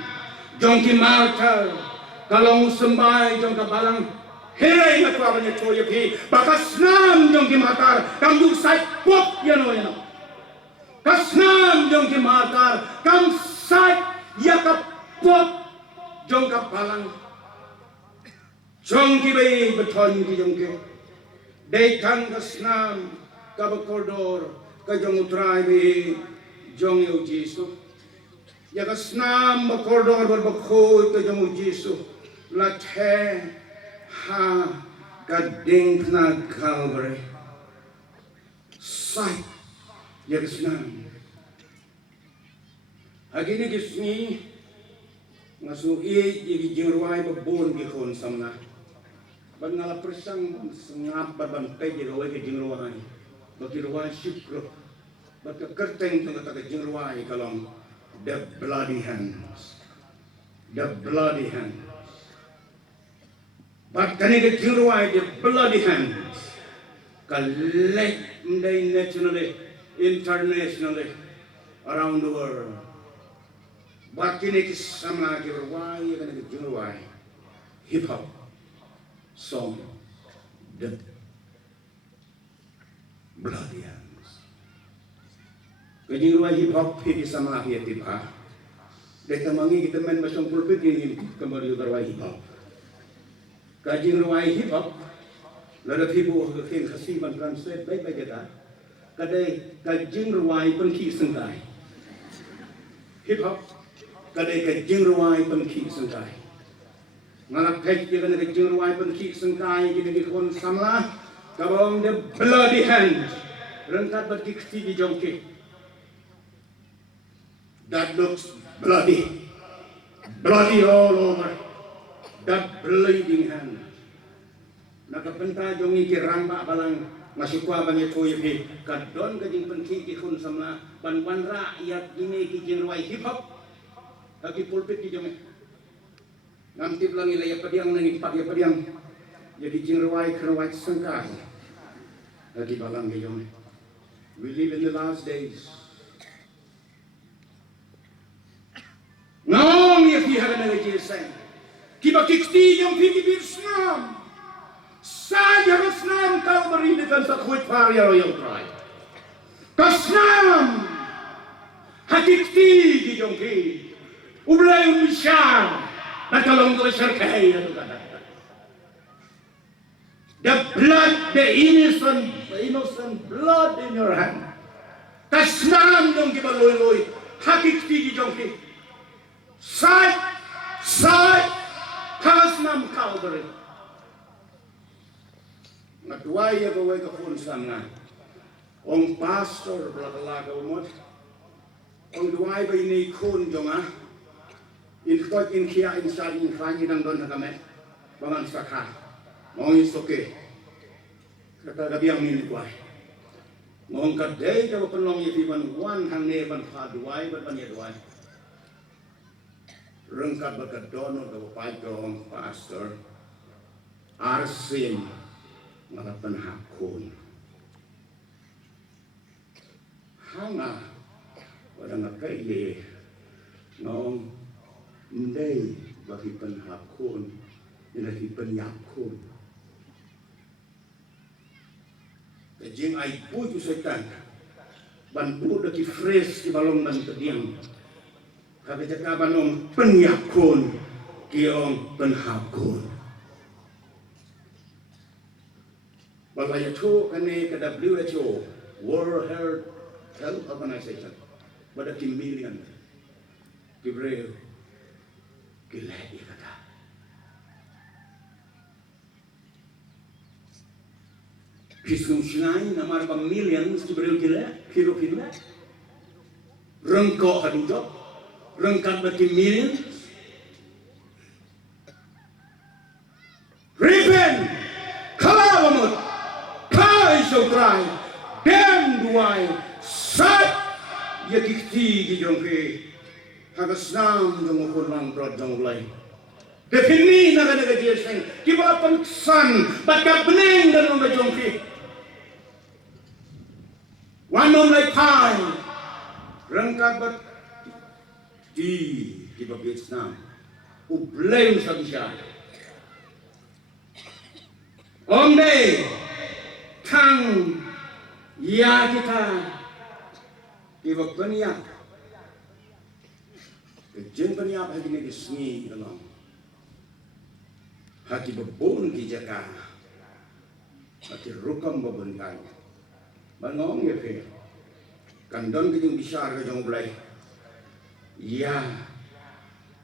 jongki martyr kalong sembay jong kabalang hey matwa banya choya pi bakasnam jongki martyr kam du sai pop yano kasnam jongki martyr kam sai yakap pop jong kabalang jongki bay beton ki jongki dekang kasnam kabakordor kajong utray bay jong yo Jisu ya kasnam bakordor bakhoy kajong Jisu la the ha gading na Calvary sai ya kasnam agini kisni ngasu i jingruai babon gikon samna ban ngala persang ngap ban pe jingruai ke jingruai bakiruai syukro baka kerteng tengah tak jingruai kalong the bloody hands. But kani ke jingruai the bloody hands collect nationally, internationally, around the world. But kini ke sama jingruai kani ke jingruai hip hop song the bloody hands. Kajing ruai hip hop hiti sama hiti tiba. Deka mangi kita main masang pulpit ini kembali ruai hip hop. Kajing ruai hip hop. Lada tibu kin kasih ban translate baik kita. Kadai kajing ruai penki sengkai. Hip hop. Kadai kajing ruai penki sengkai. Ngalap pek dia kena kajing ruai penki sengkai kita dikon samlah. Kabong the bloody hand. Rengkat berkikti di jongkik. That looks bloody all over. That bleeding hand. Nakapenta jong ikirang ba balang masukwa bang ito yung kadon kajing penting ikon samla banwan rakyat ini kijing ruai hip hop. Lagi pulpit di jong. Ngamtip lang ilaya padiang nangipak ya padiang. Jadi jing ruai kerawat sengkai. Lagi balang di jong. We live in the last days. Ngong ya fi hagan na jisay. Kiba kikti yung pigibir snam. Saja snam kau beridekan sa kuit parya royal try. Kasnam. Hakikti di yung ki. Ublay umisya. Nakalong ko sa kay. The blood, the innocent blood in your hand. Kasnam yung kibaloy-loy. Hakikti di yung ki. Side, Kasnam Calvary. Nagduay ya gaway ka pun sana. Ong pastor belakalaga umot. Ong duay ba ini kun jonga. Inkot inkia insali infanyi nang don kami. Bangan saka. Ong isoke. Kata gabi ang nini duay. ngong ka day ka penong ye ban wan hang ne ban pha duai ban ye duai rengkat bakat dono ka pai dong pastor arsim ngarapan hakun hanga pada ngakai ye ngong ndai bagi penhakun bagi penyakun jing ai pu tu setan ban pu daki fresh di balong ban kediang kami cakap banong penyakun kiong penhakun balaya tu kane ke WHO World Health Organization pada million Gibril gila dia kata Kisung singai nama apa million Gibril gila kilo rengkok hadujok rengkat bagi million riben kalawamut kai sotrai den duai sat yakikti gijongke hagas nam dong kurang prod dong lai defini naga dia seng kiba pangsan baka bening danong gajongke wanom lai pai rengkat bat di kiba Vietnam ubleng sabisha omde tang ya kita kiba peniak Jen peniap hati ni disengi dalam hati berbun di jaka hati rukam berbun kan banong ya fe kandon kijung besar kejong belai ya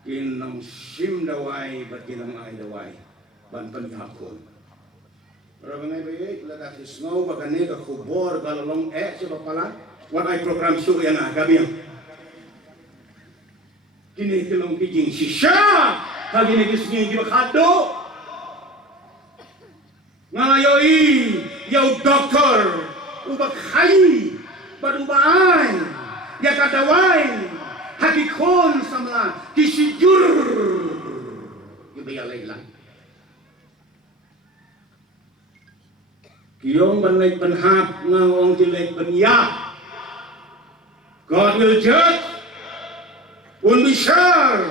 kinam sim dawai batinam ai dawai ban peniap pun orang ngai baik letak snow bagane ka khubor galalong siapa pala wan ai program show yang agamian kini kelong kijing sisha kagi ni kisni di khado ngalayoi yau doktor ubak khai baru baai ya kadawai hakikon samla kisijur ibaya lailan kiyong banlay penhap ngawong jilay penya God will judge Unbishar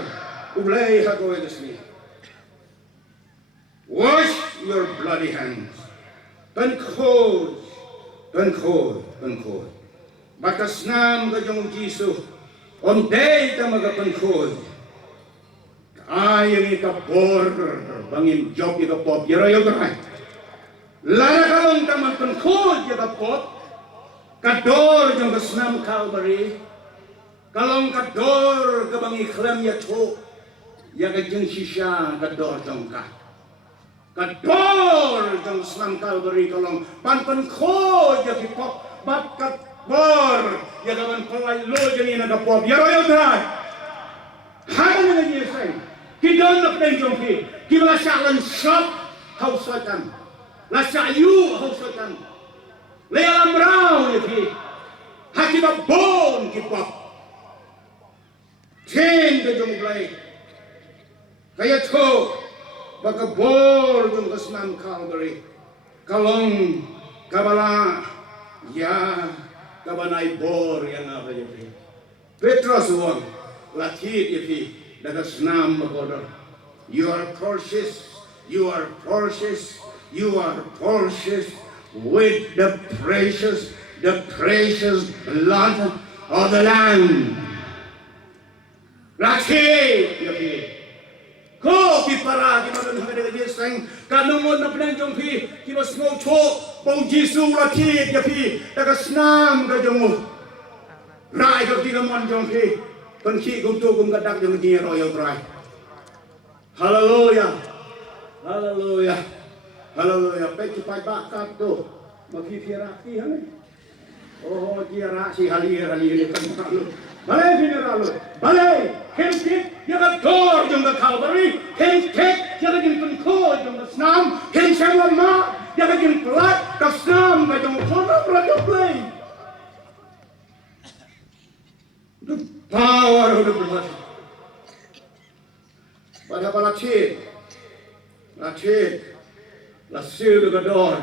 Ublay hagoy desni wash your bloody hands Penkod Batas nam kajong Jisu On day tamaga penkod Ayang ikapor Bangin job ikapop Yarayo garay Lara kalong taman penkod ikapop Kador jong kasnam Calvary Kalong kador kabang iklam ya to ya kajeng sisya kador jongka kador jong Islam Calvary kalong pan ko ya kipok bat kador ya kaman palay lo jeni nagapop ya royo dai hagan na yesay kidon na peng jongki kibla syalan shop hausatan la syayu hausatan le alam raw ya hakiba bon kipok Ten ke jong blay kaya to baka bor jong kasnam Calvary kalong kabala ya kabanay bor yang apa jadi Petrus won latit yapi daga snam magodor you are precious with the precious blood of the Lamb Laki, ko kipara kimaron hangga dengan Yesus kanungon na penanjong pi kimas mau cho bau Yesus laki yapi daga snam kajong mo rai ka tiga monjong pi penki gumtu gum kadak jong dia royal rai haleluya pe cipai bakat tu maki firaki hane oh kira si hali kan malu balai finiralu balai kemkit yaga dor jong Calvary kemkit yaga gin penko jong snam kemsang lama yaga gin plat ka snam ka jong kono prajo play of the blood. But how about la seal of the door.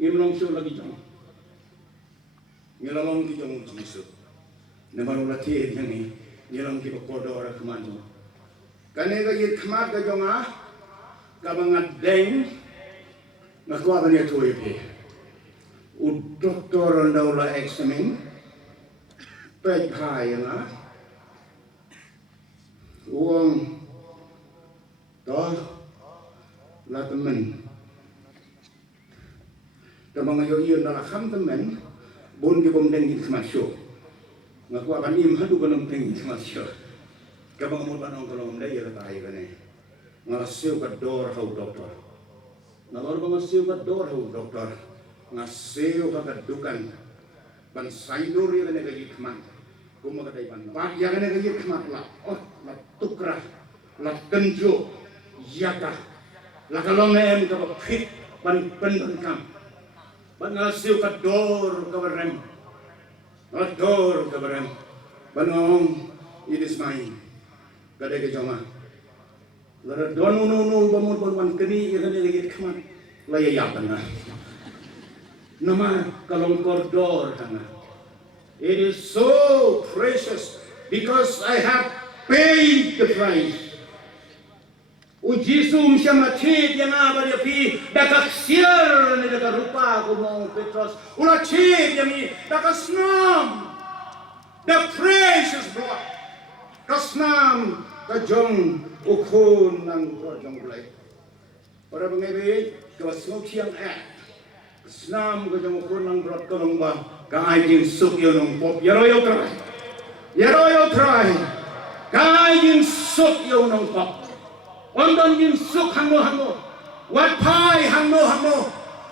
Im long show lagi jong. Ngilalong ki jong Jesus. Naman la che yang ni, ngilang ki ko door kemana. Kanega yit kemar ka jong ka bangat deng ngakwa ba niya tuwi pi. U doktor daw la examine. Pej khai nga. Uang đó là tụi mình tụi mọi người yêu đó là khám tụi mình bốn cái bông đen nhìn mà sổ mà qua bán im hết đủ cái lông đen nhìn mà sổ các bạn một bạn ông cái lông đấy là tài cái này mà là siêu cái door hậu doctor nó nói bằng siêu cái door hậu doctor mà siêu cái dukan ban sai dori cái này cái gì mà cũng mà cái đây ban bác yang cái này cái gì mà là tukra là cân chua yaka là cái lông em cái bọc phít ban ban cam ban ngala siêu cái door cái barem nó door cái barem ban ông it is mine cái đây cái joma là don no bamur ban kini cái này cái khamat là ya ban nama kalong koridor tanga. It is so precious because I have paid the price. Ujisum siya mati yang apa dia pi dak siar ni dak rupa ko mo Petros. Ula chi yang ni dak snam. The precious blood. Kasnam ka jong ukun nang ko jong bulai. Para pengebi ka smoke siang Snam ko jong ukun nang brot ko long ba ka ai jing suk yo nong pop yaroyo try. Ka ai jing suk yo nong pop. Ondon jing suk hango wat pai hango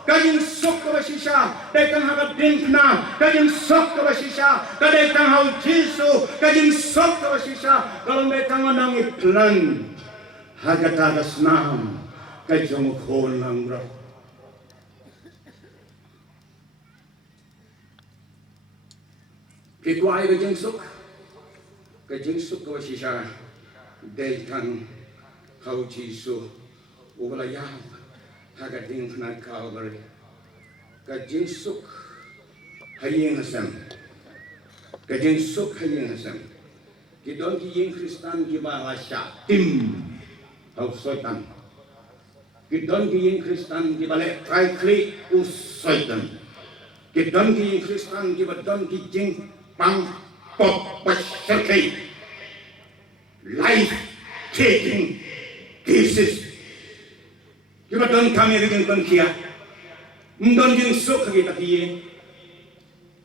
kajing suk ka basisha dai tang ha drink na kajing suk ka basisha ka dai tang hau jisu kajing suk ka basisha kalau dai tang nang iklan hagata dasnam kajong khon nang ro ki kwai kajing suk ka basisha dai tang hau jisu ubala hagading na Calvary kajing suk hayeng hasam kidon ki yeng Kristan ki balasya tim hau soitan kidon ki yeng Kristan ki balik try kli usoitan kidon ki yeng Kristan ki badon ki jing pang pop pasyaki life taking disease. Kita don kami dengan pengkia, don jeng suk kita kiye.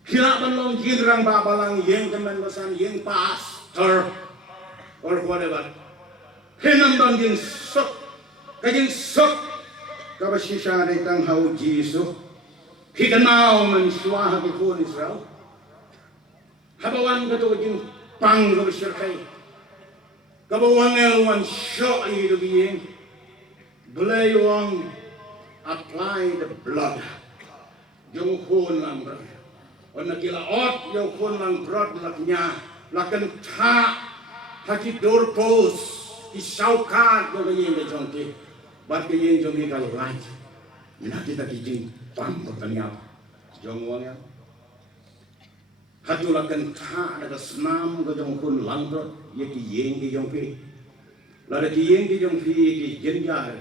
Kila balong jirang babalang yeng kemen basan yeng pastor or whatever. Henam don jeng suk, kajeng suk kabasisya na itang hau Jisu. Kita now manswa habi ko Israel. Habawan kato jeng pang kabasirkay. Kabawang elwan syok itu bieng. Boleh orang apply the blood. Jong khôn lang brot. Ona kila ot jong khôn lang brot laknya. Lakan ta haki doorpost. Ki saukat jong yeng de jong ki. Bat ke yeng jong kal light. Ina kita ki jing pam pertanyaan. Jong wang ya. Hatu lakan ta daga senam ke jong khôn lang brot. Ye ki yeng ki jong pi. Lada ki yeng ki jong pi ki jenjar.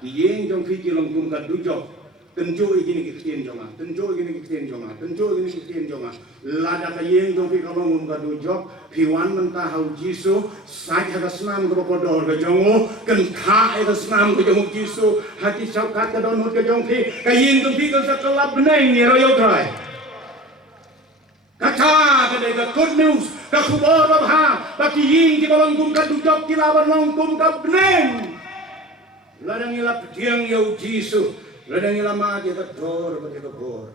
Ki yeng jong pi ki long kum ka dujok. Tenjo igini ki kien jonga. Lada ka yeng jong pi ka long kum ka dujok. Pi wan menta hau Jisu. Sai ha ka snam ka podor ka jongo. Ken ka e ka snam ka jong Jisu. Hati saukat ka don hut ka jong pi. Ka yeng jong pi ka sa kalap beneng ni royo try. Kata kadai ka good news. Ka khubor ha. Baki yeng ki long kum ka dujok ki lawan long kum ka beneng. Ladang ila pediang yau Jisu, ladang ila ma dia kator, dia kabor.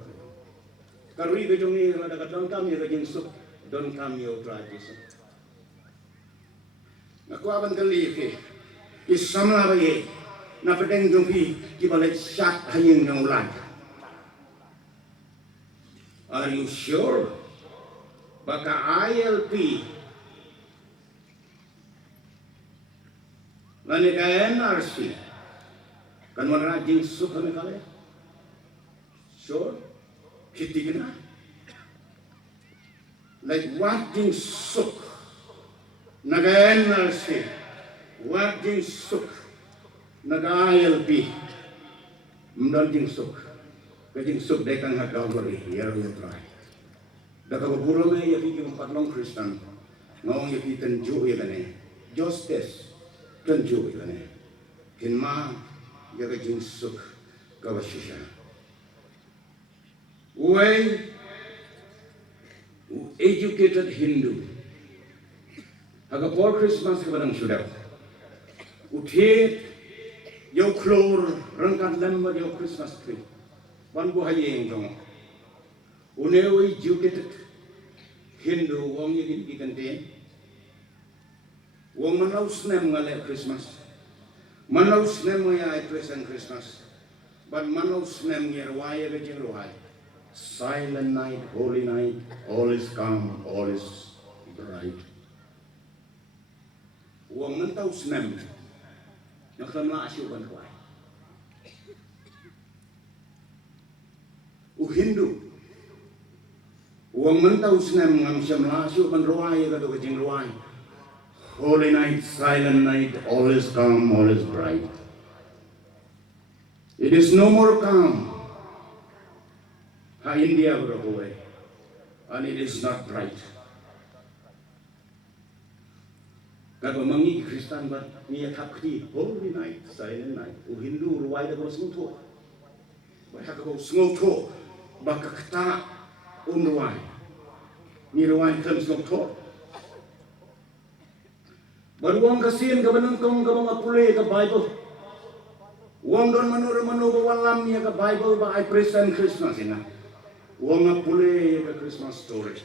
Karui ke jongi ladang kadon kami ke jingsuk, don kami yau tra Jisu. Aku aban kali ke, isamla baye, na pedeng jongpi ki balik syak hayeng yang ulan. Are you sure? baka ILP lani ka NRC kan mana jing suk kami kale sure kitigna like what jing suk naga NRC what jing suk naga ILP mdon jing suk kajing suk dekang hagawari yar try daka buro me yapi ki patlong Kristen ngong yapi tenju ya kane justice tenju ya kane kinma yaga jing suk kawashisha way educated Hindu aga for Christmas ka badang sudah uthet yo klor rangkat lemba yo Christmas tree ban bo hayeng jong unewi educated Hindu wong yigin gigante wong manaw snem ngale Christmas manaw snem ya present Christmas but manaw snem yer waya ga jing rohai silent night holy night all is calm all is bright wong mantaw snem naklamla asyu ban kwai Hindu wong mantaw snem ngam syamla asyu ban rohai ga do ga jing rohai holy night silent night all is calm all is bright it is no more calm ha India berhoy and it is not bright kado mangi Kristen ba ni thapti holy night silent night Hindu ruwai da bos ngutho ba ha ko ngutho ba ka kta ruwai ni ruwai kan ngutho baruang kasin ka banungkong ka mga puli ka Bible wong don manuro walam niya ka Bible ba ay present Christmas ina wong nga puli ka Christmas story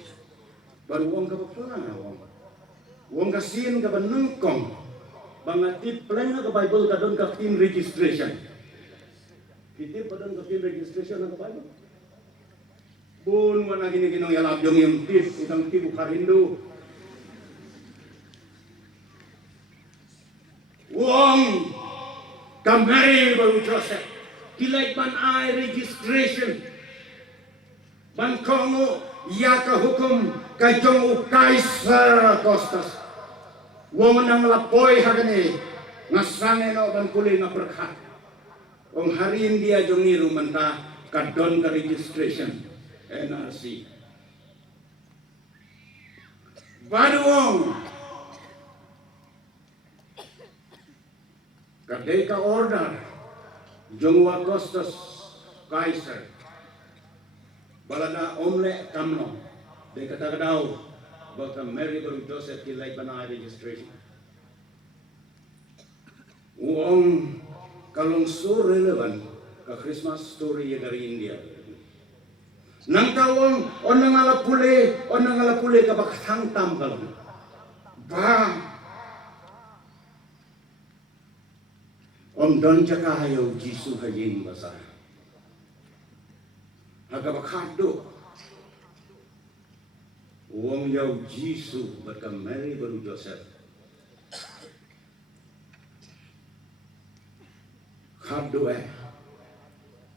baruang ka pala wong kasin ka banungkong banga tip plan ka Bible ka don ka team registration kitip pa don ka team registration ka Bible bun wana gini ginong yalab yung tip itang tibu ka Hindu wong kamari baru Joseph kilait ban ai registration ban kongo ya ka hukum ka jong Kaiser Augustus wong nang lapoy hagani ngasange no ban kuli nga berkat wong hari India jong niru manta ka don ka registration NRC baru wong Kadeka order jong Augustus Kaiser balana omle kamno de kata kadau baka Mary baru Joseph kilai bana registration wong kalong so relevant ka Christmas story dari India nang tawong onang ala pule ka bakang tambal ba Om don jaka hayo Jisu hajing basa. Haga bakado. Wong yaw Jisu baka Mary baru Joseph. Kado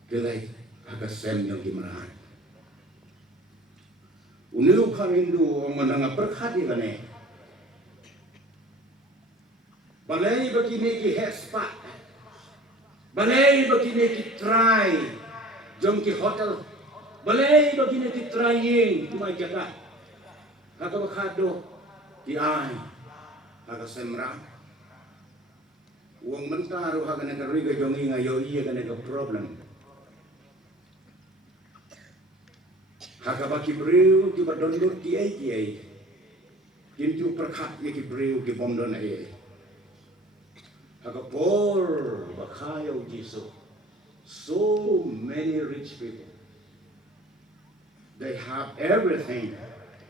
Kilay haga sem yung gimarahan. Uniru karindu ang mananga perkhati kane. Balay bakini ki hespa. Balay begini ki try jom ki hotel balay begini ki trying di majaka kata bakado di ay kata semra uang mentaro haga negariga jom inga yo iya ga nega problem haga baki breu ki badondur ki ay kintu perkat ye ki breu ki bomdon ay Hakapor bakayo Jisu. So many rich people. They have everything.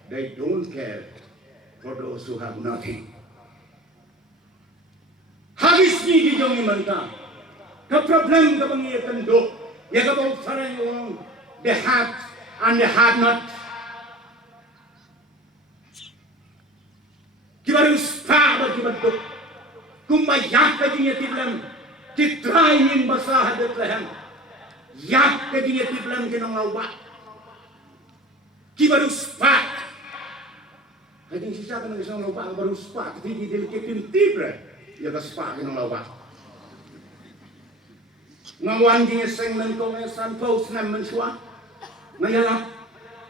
They don't care for those who have nothing. Hagis ni di jong imanta. Ka problem ka bang ikan do. Ya ka bang sarang yung they have and they have not. bentuk kumayak kadinya tiblam titrainin basah hadat lehem yak kadinya tiblam kinong lawa kibaru spak hading sisa kan isang lawa baru spak tigi deliketin tibra ya ka spak kinong lawa ngawan dia seng nan kong san pos nam mensua ngayala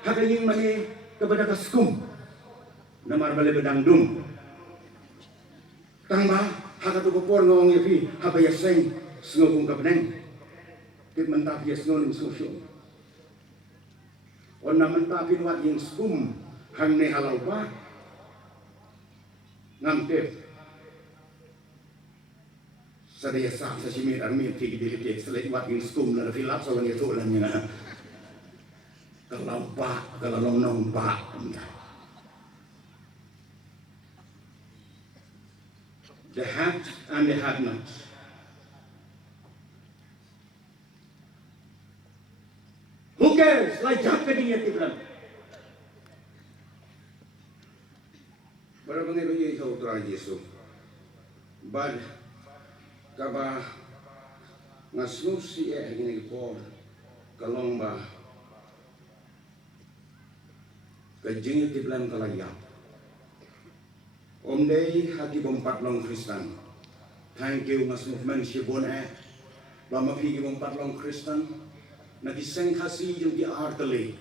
hagayin mani kepada kaskum namar bale bedang dum tangba hagatu kopor ngong yepi habaya seng sngogong kapneng kit mentap yes ngon sosyo on naman tapin wat yung skum hang ne halaw pa ngamtep sa daya sa simit armin tigi dilitik selait wat yung skum na filap sa wang ito lang niya na kalampa kalalong pa the have and the have not. Who cares? Like Jacob din yung tiblam. Para mga iba yung ikaw Yesu. Bad kaba ngasnusi gini po kalong ba kajing yung tiblam kalagyak. Omday hati bompat long Kristen. Thank you mas movement Shibon Bama pigi bompat long Kristen. Nagiseng kasi yung di artali.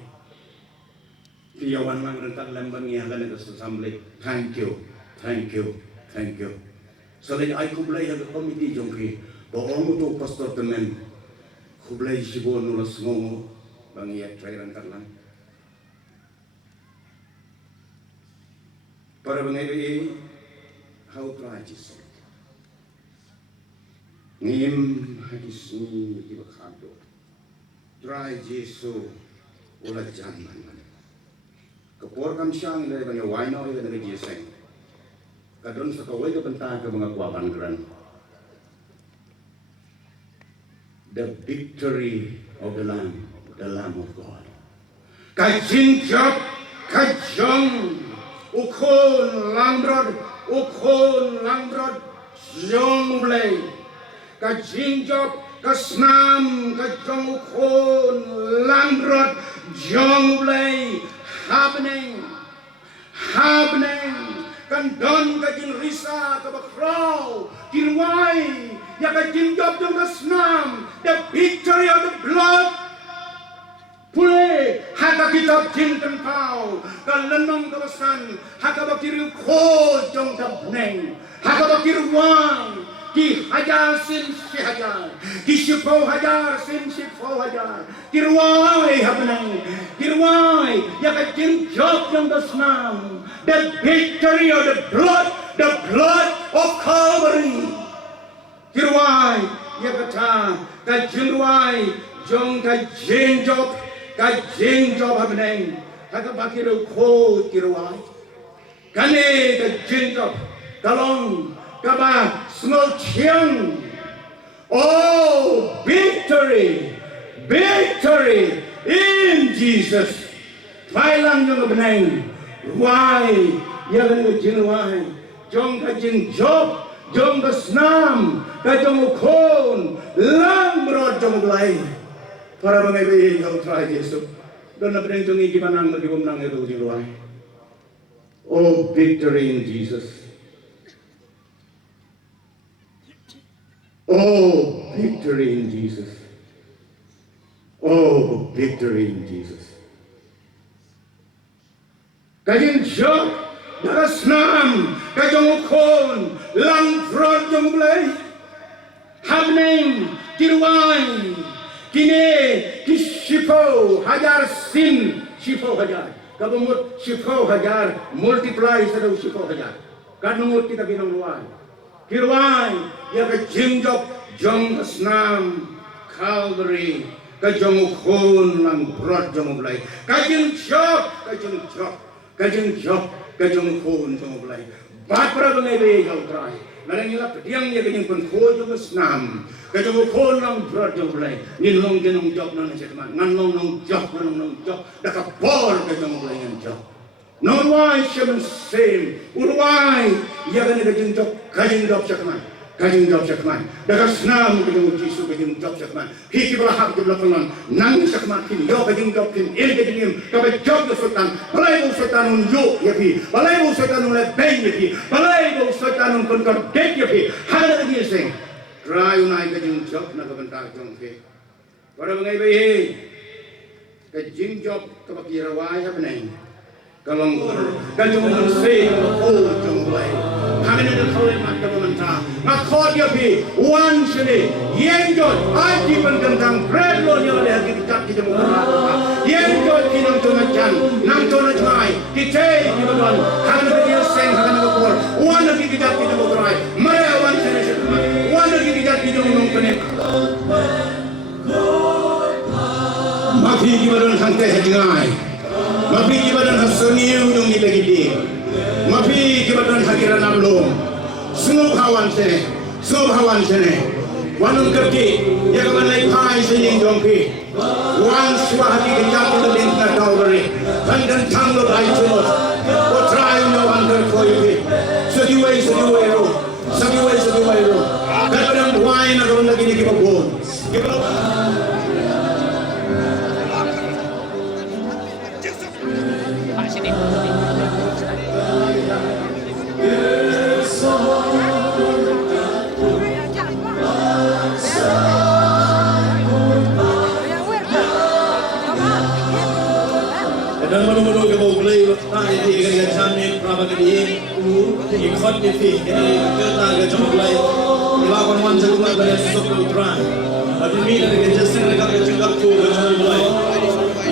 Piyawan lang rentak lembang iyagan ito sa assembly. Thank you. Thank you. Thank you. So then ay kublay haga komiti yung ki. Boong mo to pastor temen. Kublay Shibon nulas ngongo. Bang iya try rentak lang. Para bangay how tragic. Ngim hadis ni kibakado. Try Jesu ulat jangan. Kapor kam siyang ilay bangay wainaw ilay na Jeseng. Kadron sa kaway kapanta ka mga kwapan gran. The victory of the Lamb of God. Kajing Job, kajong ukon langbrod jong blay kajing Job kasnam kajong ukon langbrod jong blay happening kan don kajing risa kabakraw kirway ya kajing Job jong kasnam the victory of the blood pule haka kitab jinten pau kalenong kawasan haka bakiru ko jong kapneng haka bakiru wang ki hajar sin si hajar ki shifo hajar sin shifo hajar kirwai hapneng kirwai yaka jin job jong kasnam the victory of the blood of Calvary kirwai yaka ta kajirwai jong kajin job kajing Job hapneng haka bakiru ko kirwai kane kajing Job kalong kaba small chiang oh victory in Jesus Thailand yung hapneng why yagan kajing why jong kajing Job jong kasnam kajong ukon lambrod jong ulay para mga iba yung try Yesu. Doon na pinag itong ikimanang magibom ng ito siluay. Oh, victory in Jesus. Oh, victory in Jesus. Oh, victory in Jesus. Kajing Job, nakasnam, kajong ukon, langfrod yung blay, hamneng, tirway, kini kishifo hajar sin shifo hajar kabumut shifo hajar multiply sa daw shifo hajar kanungot kita binangluan kirwai ya ka jingjok jong kasnam Calvary ka jong ukon lang brod jong ublay ka jingjok ka jong ukon jong ublay batra bangay beyaw try narangilap diyang ya kanyang pangko jong kasnam kajong ukon lang brod jong ublay nilong ginong job na nasya teman nganlong nong job nganlong nong job nakapor kajong ublay ng job non why shaman same urwai ya kan kajing job sakman daga snam kajing jisu kajing job sakman hiki bala hak jumlah pelan nang sakman kin yo kajing job kin il kajing ka job ke sultan balai bu sultan un yo ya pi balai bu sultan un le ben ya pi balai bu sultan un kon kon get ya pi hal ni sing try unai kajing job na ka bentar jong ke pada mengai bayi kajing job ka bakira wai ha benai kalong kajung manusia oh jomblay kami nak kawin macam mentah nak kau dia pi one sini yang jod aji pentang bread lo ni oleh kita kita mengurang yang jod kita cuma jan nang cuma cai kita di bawah kami dia seng kami nak kor one lagi kita mengurang mereka one sini one lagi kita mengurang mafi kita hantar hajingai mafi kibadan hasoniu yung nilagidi mafi kibadan hakiran amlong sungguh hawan sene wanung kerti ya kaman lai pai sini jongki wan swa haki kejap tu link na dawari kandan tanglo ai chumot o try no wonder for you sagi way ro kadang wine na kaman lagi ni kibabon dan manu-manu ke bau play tak ini kan jangan ni berapa kali ikut ni fi ini kita ke jom play ilawan wan jalan pada sok utran tapi ni ada kejasan dekat kecilak tu ke jom play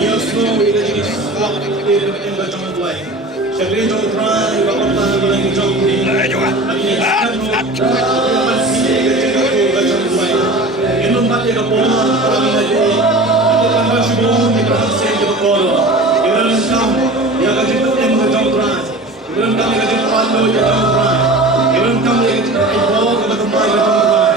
yes no ini jadi swap itu ke jom play sekali jom utran ilawan tan bilang jom ni ini kan masih ke kecilak tu ke jom play ini mati ke bola orang ini itu kan masih belum diproses ke bola yang kami yang berjangkauan, yang kami yang palu berjangkauan, yang kami yang ibor berjangkauan,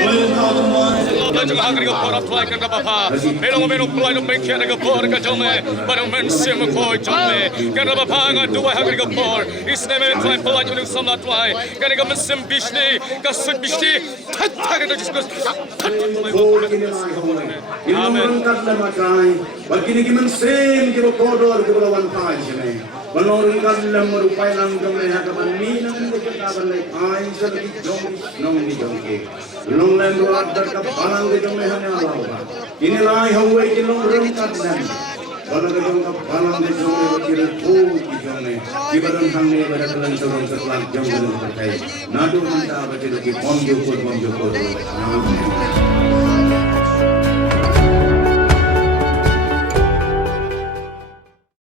yang tahu teman. Jangan agri ke porap tuai ke bapa, belong pelai no bengkel ke por ke jome, barang mensim koi jome, kerana bapa ngan dua agri ke por, isneme tuai pelai no samla tuai, kerana ke mensim bishni, ke sud bishni, tat ke diskus, tat. Amen. Begini kita mensim kita kodor kita lawan pajame. Balorong kalau merupai langgam leha kapan minang kita kapan leh ain sedikit jom nong ni jomke. Long lem luar terkapalang kita leha ni alawa. Ini lai hawa ini long rengkat dan. Kalau kita kapalang kita jom kira tu jomne. Kita dan hamne pada kelang sorong sekelang jom kita terkait. Nadu kita baca lagi pom jokor.